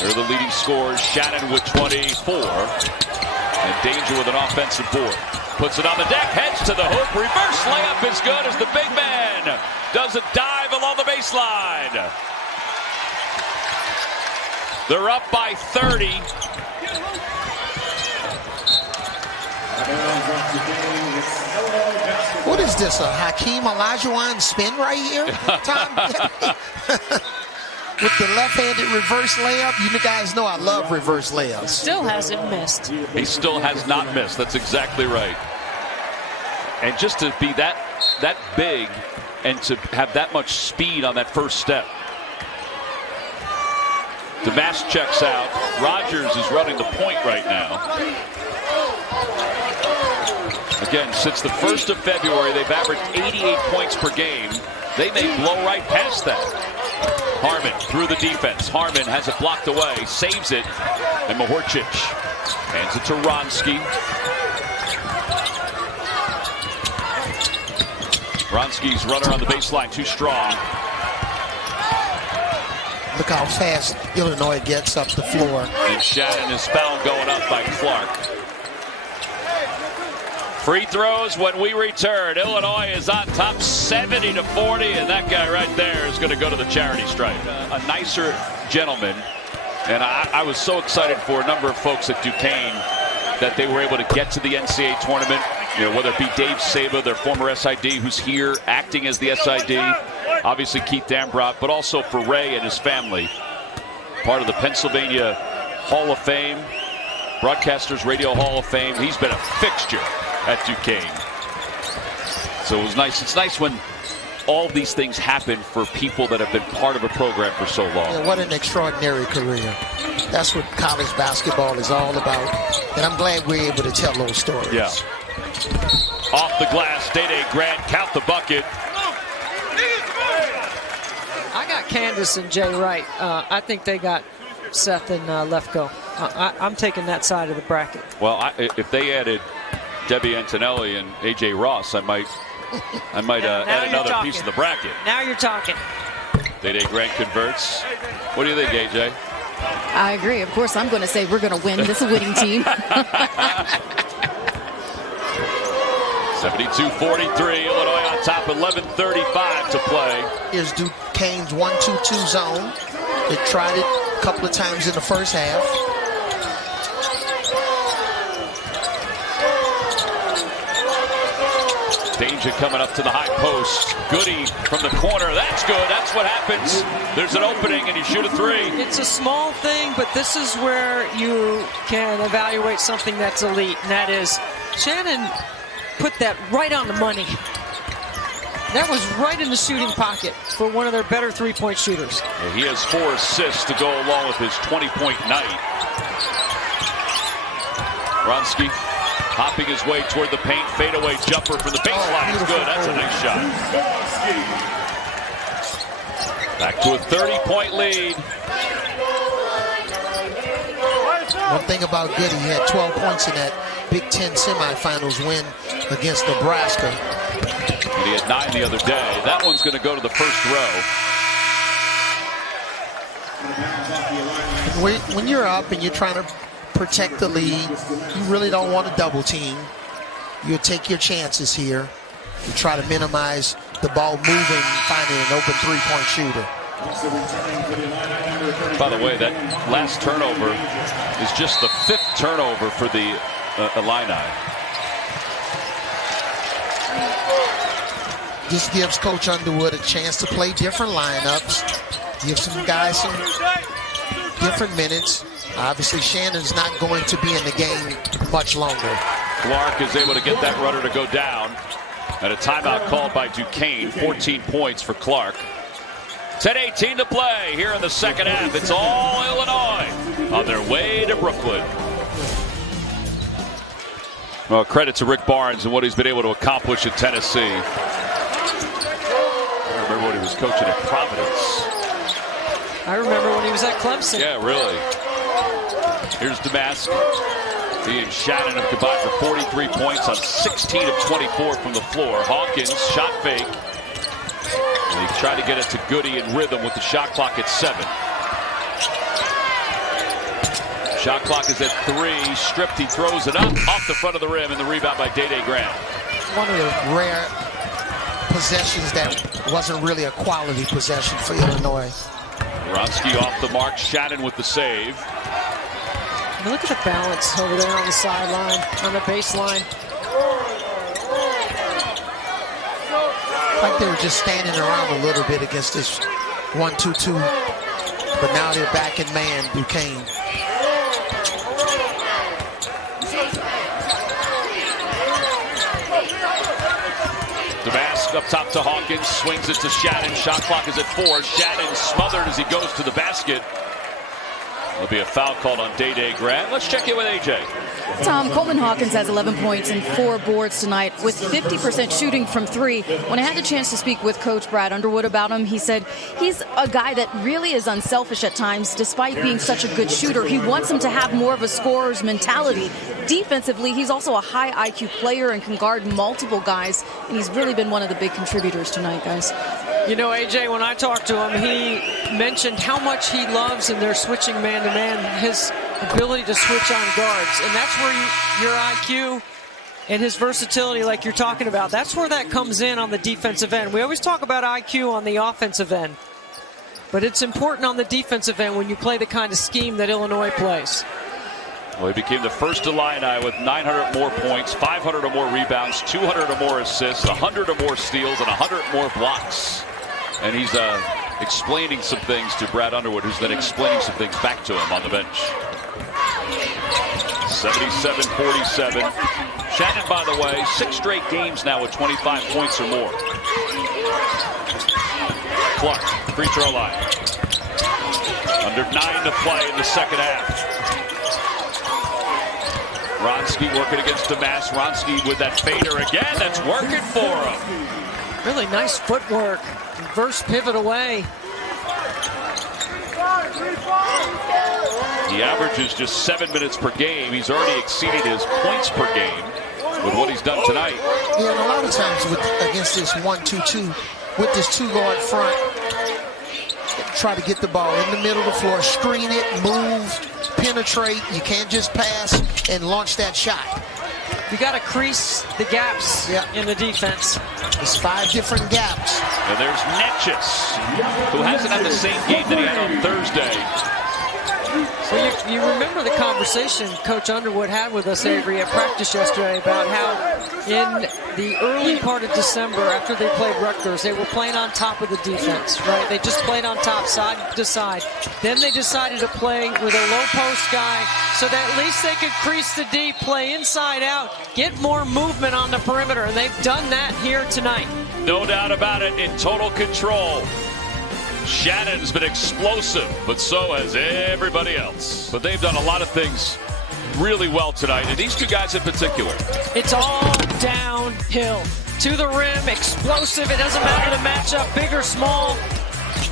They're the leading scorers. Shannon with 24. And Danger with an offensive board. Puts it on the deck, heads to the hoop. Reverse layup is good as the big man does a dive along the baseline. They're up by 30. What is this, a Hakeem Olajuwon spin right here, Tom? With the left-handed reverse layup. You guys know I love reverse layups. Still hasn't missed. He still has not missed. That's exactly right. And just to be that big and to have that much speed on that first step. Damas checks out. Rogers is running the point right now. Again, since the 1st of February, they've averaged 88 points per game. They may blow right past that. Harmon through the defense. Harmon has it blocked away, saves it, and Mahorcic hands it to Wronski. Wronski's runner on the baseline, too strong. Look how fast Illinois gets up the floor. And Shannon is fouled going up by Clark. Free throws when we return. Illinois is on top 70-40, and that guy right there is going to go to the charity stripe. A nicer gentleman, and I was so excited for a number of folks at Duquesne that they were able to get to the NCAA tournament. You know, whether it be Dave Saba, their former SID, who's here acting as the SID, obviously Keith Dambrot, but also for Ray and his family, part of the Pennsylvania Hall of Fame, Broadcasters Radio Hall of Fame. He's been a fixture at Duquesne. So it was nice. It's nice when all these things happen for people that have been part of a program for so long. Yeah, what an extraordinary career. That's what college basketball is all about. And I'm glad we're able to tell those stories. Yeah. Off the glass, Day Grant, count the bucket. I got Candace and Jay Wright. I think they got Seth and Lefko. I'm taking that side of the bracket. Well, if they added Debbie Antonelli and A.J. Ross, I might add another piece of the bracket. Now you're talking. Day Grant converts. What do you think, A.J.? I agree. Of course, I'm going to say we're going to win. This is a winning team. 72-43, Illinois on top, 11:35 to play. Here's Duquesne's 1-2-2 zone. They tried it a couple of times in the first half. Danger coming up to the high post. Goody from the corner. That's good. That's what happens. There's an opening and you shoot a three. It's a small thing, but this is where you can evaluate something that's elite, and that is Shannon put that right on the money. That was right in the shooting pocket for one of their better three-point shooters. Yeah, he has 4 assists to go along with his 20-point night. Wronski hopping his way toward the paint. Fadeaway jumper from the baseline. It's good. That's a nice shot. Back to a 30-point lead. One thing about Goody, he had 12 points in that Big Ten semifinals win against Nebraska. And he had 9 the other day. That one's going to go to the first row. When you're up and you're trying to protect the lead, you really don't want to double team. You'll take your chances here. You try to minimize the ball moving, finding an open three-point shooter. By the way, that last turnover is just the 5th turnover for the Illini. This gives Coach Underwood a chance to play different lineups, give some guys some different minutes. Obviously, Shannon's not going to be in the game much longer. Clark is able to get that runner to go down. And a timeout called by Duquesne. 14 points for Clark. 10:18 to play here in the second half. It's all Illinois. on their way to Brooklyn. Well, credit to Rick Barnes and what he's been able to accomplish at Tennessee. I remember when he was coaching at Providence. I remember when he was at Clemson. Yeah, really. Here's Damask. He and Shannon have combined for 43 points on 16 of 24 from the floor. Hawkins, shot fake. And he tried to get it to Goody in rhythm with the shot clock at 7. Shot clock is at 3. Stripped, he throws it up off the front of the rim, and the rebound by Day Grant. One of the rare possessions that wasn't really a quality possession for Illinois. Wronski off the mark. Shannon with the save. Look at the balance over there on the sideline, on the baseline. Like they were just standing around a little bit against this 1-2-2. But now they're back in man, Duquesne. Damask up top to Hawkins, swings it to Shannon. Shot clock is at 4. Shannon smothered as he goes to the basket. There'll be a foul called on Day Grant. Let's check in with AJ. Tom, Coleman Hawkins has 11 points and 4 boards tonight with 50% shooting from 3. When I had the chance to speak with Coach Brad Underwood about him, he said he's a guy that really is unselfish at times despite being such a good shooter. He wants him to have more of a scorer's mentality. Defensively, he's also a high IQ player and can guard multiple guys, and he's really been one of the big contributors tonight, guys. You know, AJ, when I talked to him, he mentioned how much he loves, and they're switching man-to-man, his ability to switch on guards. And that's where your IQ and his versatility, like you're talking about, that's where that comes in on the defensive end. We always talk about IQ on the offensive end, but it's important on the defensive end when you play the kind of scheme that Illinois plays. Well, he became the first Illini with 900 more points, 500 or more rebounds, 200 or more assists, 100 or more steals, and 100 more blocks. And he's explaining some things to Brad Underwood, who's then explaining some things back to him on the bench. 77-47. Shannon, by the way, 6 straight games now with 25 points or more. Clark, free throw line. Under 9 to play in the second half. Wronski working against Damask. Wronski with that fader again. That's working for him. Really nice footwork. Reverse pivot away. He averages just 7 minutes per game. He's already exceeded his points per game with what he's done tonight. Yeah, and a lot of times against this 1-2-2, with this 2-guard front, try to get the ball in the middle of the floor, screen it, move, penetrate. You can't just pass and launch that shot. You got to crease the gaps in the defense. It's 5 different gaps. And there's Netchis, who hasn't had the same game that he had on Thursday. Well, you remember the conversation Coach Underwood had with us, Avery, at practice yesterday about how in the early part of December, after they played Rutgers, they were playing on top of the defense, right? They just played on top, side to side. Then they decided to play with a low post guy so that at least they could crease the D, play inside out, get more movement on the perimeter, and they've done that here tonight. No doubt about it, in total control. Shannon's been explosive, but so has everybody else. But they've done a lot of things really well tonight, and these 2 guys in particular. It's all downhill. To the rim, explosive. It doesn't matter the matchup, big or small.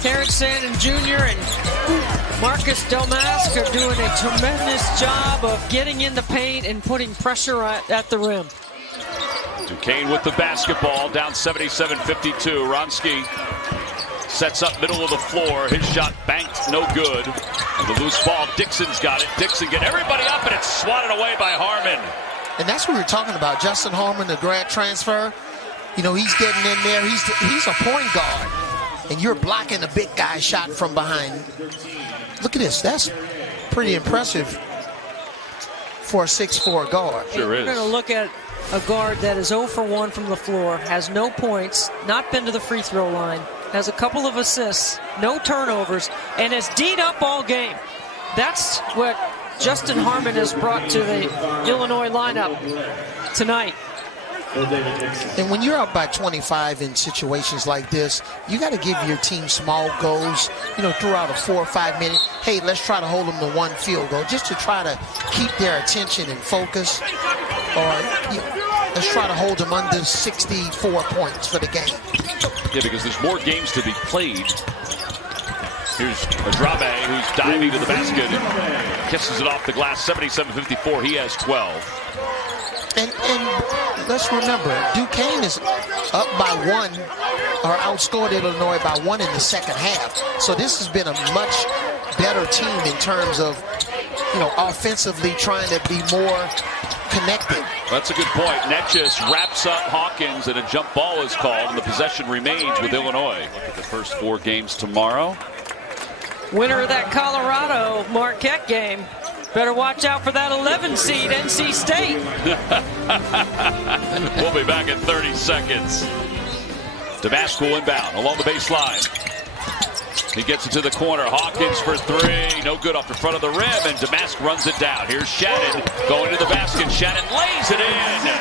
Terrence Shannon Jr. and Marcus Domask are doing a tremendous job of getting in the paint and putting pressure at the rim. Duquesne with the basketball, down 77-52. Wronski sets up middle of the floor. His shot banked, no good. And the loose ball, Dixon's got it. Dixon get everybody up, and it's swatted away by Harmon. And that's what we were talking about. Justin Harmon, the grad transfer. You know, he's getting in there. He's a point guard. And you're blocking a big guy shot from behind. Look at this. That's pretty impressive for a 6'4" guard. Sure is. We're going to look at a guard that is 0 for 1 from the floor, has no points, not been to the free throw line, has a couple of assists, no turnovers, and has D'd up all game. That's what Justin Harmon has brought to the Illinois lineup tonight. And when you're up by 25 in situations like this, you got to give your team small goals, throughout a 4 or 5 minute. Hey, let's try to hold them to one field goal just to try to keep their attention and focus. Or let's try to hold them under 64 points for the game. Yeah, because there's more games to be played. Here's Adrame, who's diving to the basket and kisses it off the glass. 77-54. He has 12. And let's remember, Duquesne is up by 1, or outscored Illinois by 1 in the second half. So this has been a much better team in terms of, offensively trying to be more connected. That's a good point. Netchus wraps up Hawkins, and a jump ball is called, and the possession remains with Illinois. Look at the first 4 games tomorrow. Winner of that Colorado Marquette game. Better watch out for that 11 seed, NC State. We'll be back in 30 seconds. Damask will inbound along the baseline. He gets it to the corner. Hawkins for 3. No good off the front of the rim, and Damask runs it down. Here's Shannon going to the basket. Shannon lays it in.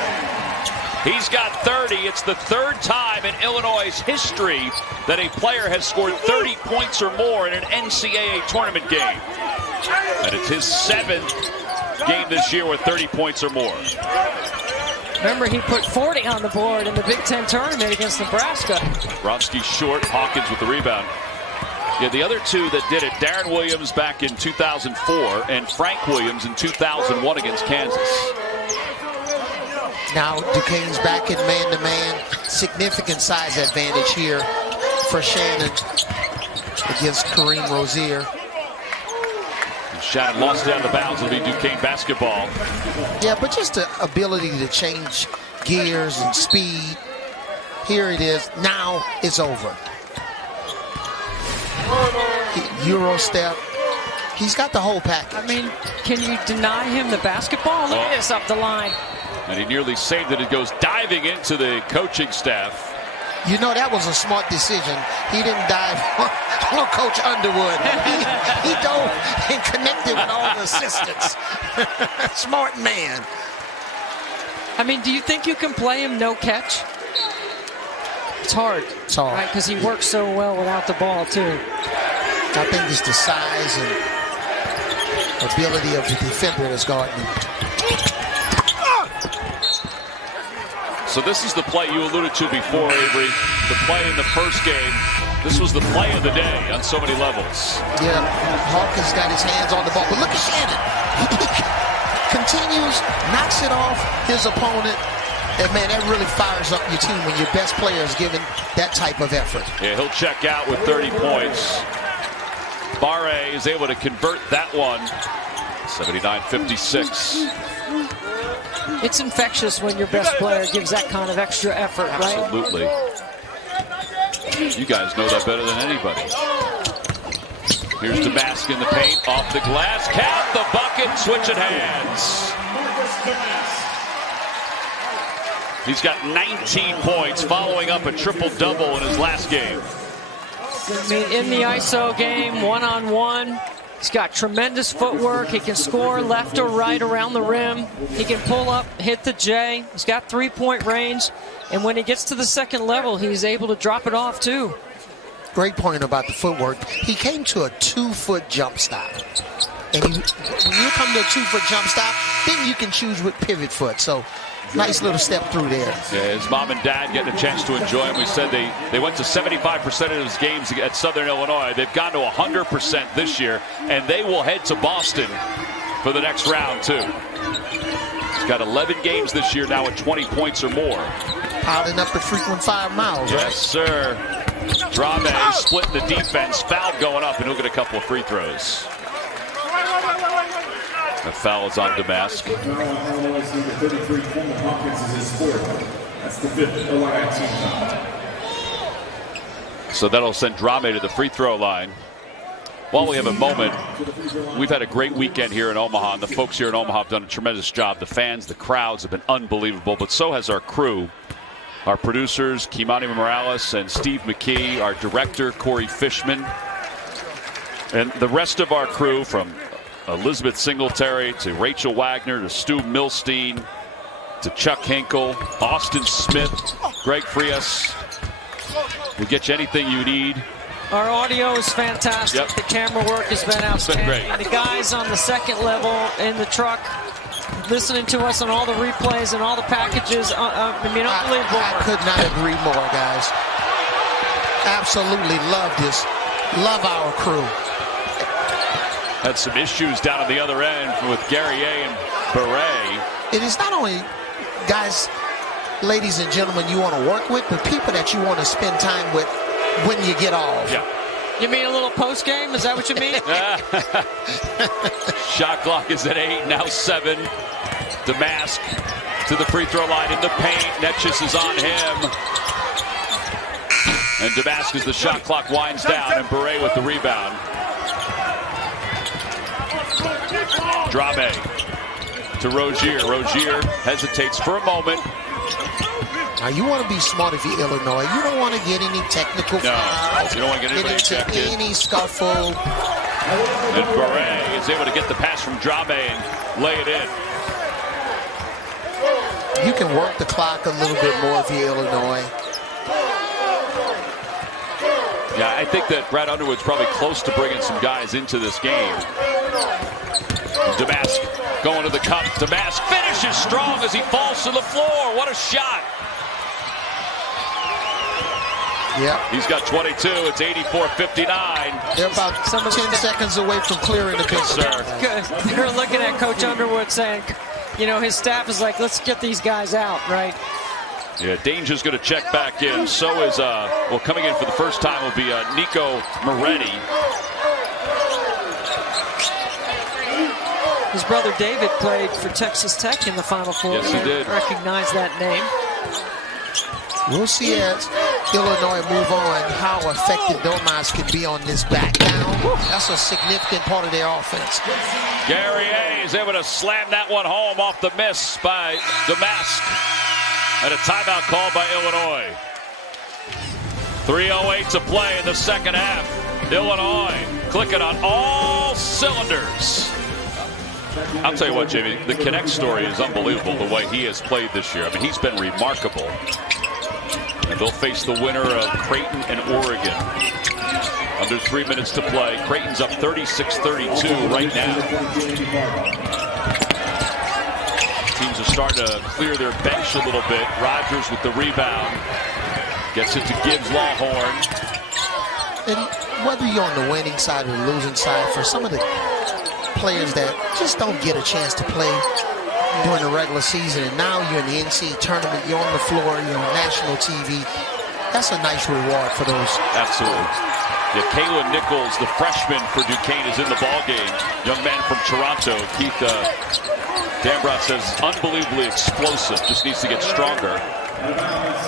He's got 30. It's the 3rd time in Illinois' history that a player has scored 30 points or more in an NCAA tournament game. And it's his 7th game this year with 30 points or more. Remember, he put 40 on the board in the Big Ten tournament against Nebraska. Bromsky short, Hawkins with the rebound. Yeah, the other 2 that did it, Darren Williams back in 2004 and Frank Williams in 2001 against Kansas. Now Duquesne's back in man-to-man. Significant size advantage here for Shannon against Kareem Rozier. Shannon lost it out of bounds. It'll be Duquesne basketball. Yeah, but just the ability to change gears and speed. Here it is. Now it's over. Euro step. He's got the whole package. I mean, can you deny him the basketball? Look at this up the line. And he nearly saved it. It goes diving into the coaching staff. That was a smart decision. He didn't dive on Coach Underwood. He dove and connected with all the assistants. Smart man. I mean, do you think you can play him no catch? It's hard. It's hard. Right, because he works so well without the ball, too. I think it's the size and ability of the defender that's guarding him. So this is the play you alluded to before, Avery. The play in the first game. This was the play of the day on so many levels. Yeah, Hawkins got his hands on the ball. But look at Shannon. He continues, knocks it off his opponent. And, man, that really fires up your team when your best player is given that type of effort. Yeah, he'll check out with 30 points. Barre is able to convert that one. 79-56. It's infectious when your best player gives that kind of extra effort, right? Absolutely. You guys know that better than anybody. Here's Damask in the paint, off the glass, count the bucket, switching hands. He's got 19 points, following up a triple-double in his last game. I mean, in the ISO game, one-on-one, he's got tremendous footwork. He can score left or right around the rim. He can pull up, hit the J. He's got 3-point range. And when he gets to the second level, he's able to drop it off, too. Great point about the footwork. He came to a 2-foot jump stop. And when you come to a 2-foot jump stop, then you can choose with pivot foot. So, nice little step through there. Yeah, his mom and dad getting a chance to enjoy him. We said they went to 75% of his games at Southern Illinois. They've gone to 100% this year, and they will head to Boston for the next round, too. He's got 11 games this year now at 20 points or more. Piling up the frequent 5 miles, right? Yes, sir. Drame splitting the defense. Foul going up, and he'll get a couple of free throws. The foul is on Damask. So that'll send Drame to the free throw line. While we have a moment, we've had a great weekend here in Omaha, and the folks here in Omaha have done a tremendous job. The fans, the crowds have been unbelievable, but so has our crew. Our producers, Kimani Morales and Steve McKee, our director, Corey Fishman, and the rest of our crew, from Elizabeth Singletary to Rachel Wagner to Stu Milstein to Chuck Hinkle, Austin Smith, Greg Frias. We'll get you anything you need. Our audio is fantastic. Yep. The camera work has been outstanding. It's been great. The guys on the second level in the truck listening to us on all the replays and all the packages. Unbelievable. I could not agree more, guys. Absolutely love this. Love our crew. Had some issues down at the other end with Guerrier and Beret. It is not only guys, ladies and gentlemen, you want to work with, but people that you want to spend time with when you get off. Yeah. You mean a little post game? Is that what you mean? Shot clock is at 8, now 7. Damask to the free throw line in the paint. Netchus is on him. And Damask as the shot clock winds down, and Beret with the rebound. Drame to Rozier. Rozier hesitates for a moment. Now, you want to be smart if you're Illinois. You don't want to get any technical fouls. You don't want to get anybody ejected. Any scuffle. And Beret is able to get the pass from Drame and lay it in. You can work the clock a little bit more if you're Illinois. Yeah, I think that Brad Underwood's probably close to bringing some guys into this game. Damask going to the cup. Damask finishes strong as he falls to the floor. What a shot. Yeah. He's got 22. It's 84-59. They're about 10 seconds away from clearing the pitch. Sir. They're looking at Coach Underwood saying, you know, his staff is like, let's get these guys out, right? Yeah, Danger's going to check back in. So is, well, coming in for the first time will be Nico Moretti. His brother David played for Texas Tech in the Final Four. Yes, he did. Recognize that name. We'll see as Illinois move on how effective Domas can be on this back down. That's a significant part of their offense. Guerrier is able to slam that one home off the miss by Damask. And a timeout called by Illinois. 3:08 to play in the second half. Illinois clicking on all cylinders. I'll tell you what, Jamie, the Connect story is unbelievable the way he has played this year. I mean, he's been remarkable. And they'll face the winner of Creighton and Oregon. Under 3 minutes to play. Creighton's up 36-32 right now. Teams are starting to clear their bench a little bit. Rogers with the rebound. Gets it to Gibbs Lawhorn. And whether you're on the winning side or the losing side, for some of the players that just don't get a chance to play during the regular season, and now you're in the NCAA tournament, you're on the floor, you're on national TV, that's a nice reward for those. Absolutely. Yeah, Kalen Nichols, the freshman for Duquesne, is in the ballgame. Young man from Toronto. Keith Dambrot says unbelievably explosive, just needs to get stronger.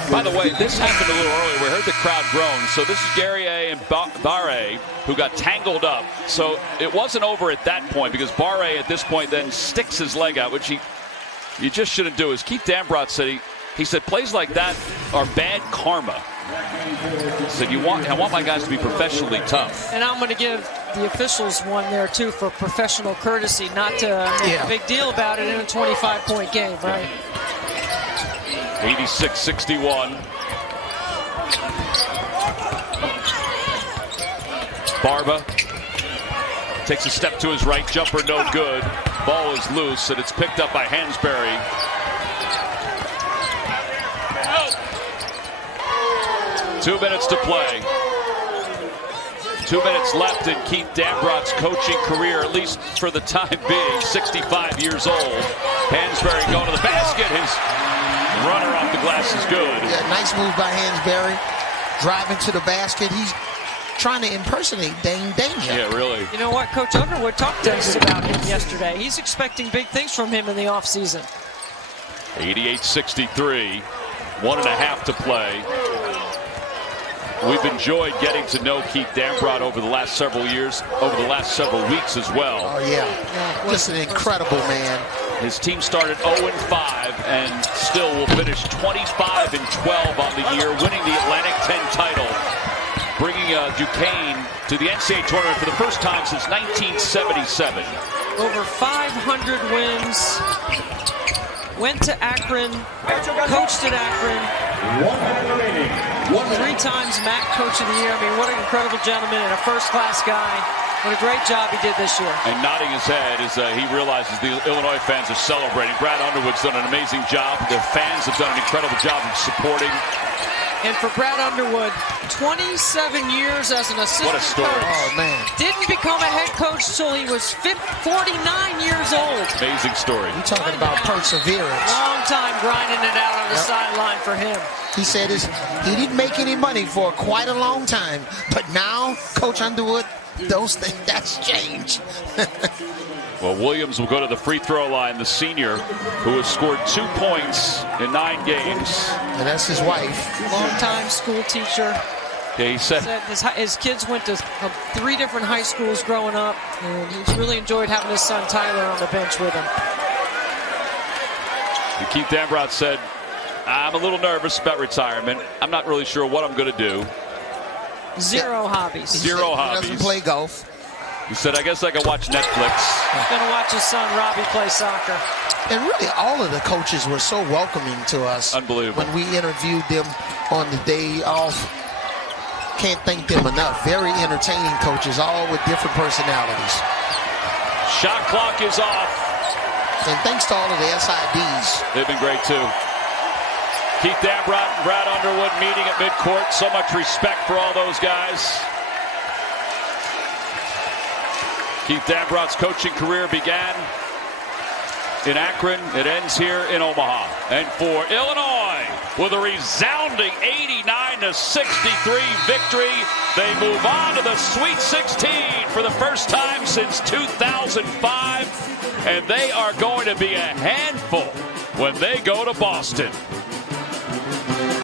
By the way, this happened a little earlier. We heard the crowd groan. So this is Guerrier and Barre who got tangled up. So it wasn't over at that point because Barre at this point then sticks his leg out, which you just shouldn't do. As Keith Dambrot said, he said plays like that are bad karma. He said I want my guys to be professionally tough. And I'm going to give the officials one there too for professional courtesy, not to make a big deal about it in a 25-point game, right? 86-61. Barba takes a step to his right, jumper no good. Ball is loose, and it's picked up by Hansberry. 2 minutes to play. 2 minutes left in Keith Dambrot's coaching career, at least for the time being. 65 years old. Hansberry going to the basket. His runner off the glass is good. Yeah, nice move by Hansberry. Driving to the basket. He's trying to impersonate Dane Danger. Yeah, really. You know what? Coach Underwood talked to us about him yesterday. He's expecting big things from him in the offseason. 88-63. 1.5 to play. We've enjoyed getting to know Keith Dambrot over the last several years, over the last several weeks as well. Oh, yeah. Just an incredible man. His team started 0-5 and still will finish 25-12 on the year, winning the Atlantic 10 title, bringing Duquesne to the NCAA tournament for the first time since 1977. Over 500 wins went to Akron, coached at Akron. 3 times MAC Coach of the Year. I mean, what an incredible gentleman and a first-class guy. What a great job he did this year. And nodding his head as he realizes the Illinois fans are celebrating. Brad Underwood's done an amazing job. The fans have done an incredible job of supporting. And for Brad Underwood, 27 years as an assistant What a story. coach. Oh, man. Didn't become a head coach till he was 49 years old. Amazing story. You're talking about perseverance. Long time grinding it out on the sideline for him. He said he didn't make any money for quite a long time, but now, Coach Underwood, those things, that's changed. Well, Williams will go to the free throw line, the senior, who has scored 2 points in 9 games. And that's his wife. Longtime school teacher. Yeah, he said His kids went to 3 different high schools growing up, and he's really enjoyed having his son Tyler on the bench with him. And Keith Dambrot said, I'm a little nervous about retirement. I'm not really sure what I'm going to do. Zero hobbies. Zero hobbies. He doesn't play golf. He said, I guess I can watch Netflix. He's going to watch his son Robbie play soccer. And really, all of the coaches were so welcoming to us. Unbelievable. When we interviewed them on the day off. Can't thank them enough. Very entertaining coaches, all with different personalities. Shot clock is off. And thanks to all of the SIDs. They've been great, too. Keith Dambrot and Brad Underwood meeting at midcourt. So much respect for all those guys. Keith Dambrot's coaching career began in Akron. It ends here in Omaha. And for Illinois, with a resounding 89-63 victory, they move on to the Sweet 16 for the first time since 2005. And they are going to be a handful when they go to Boston.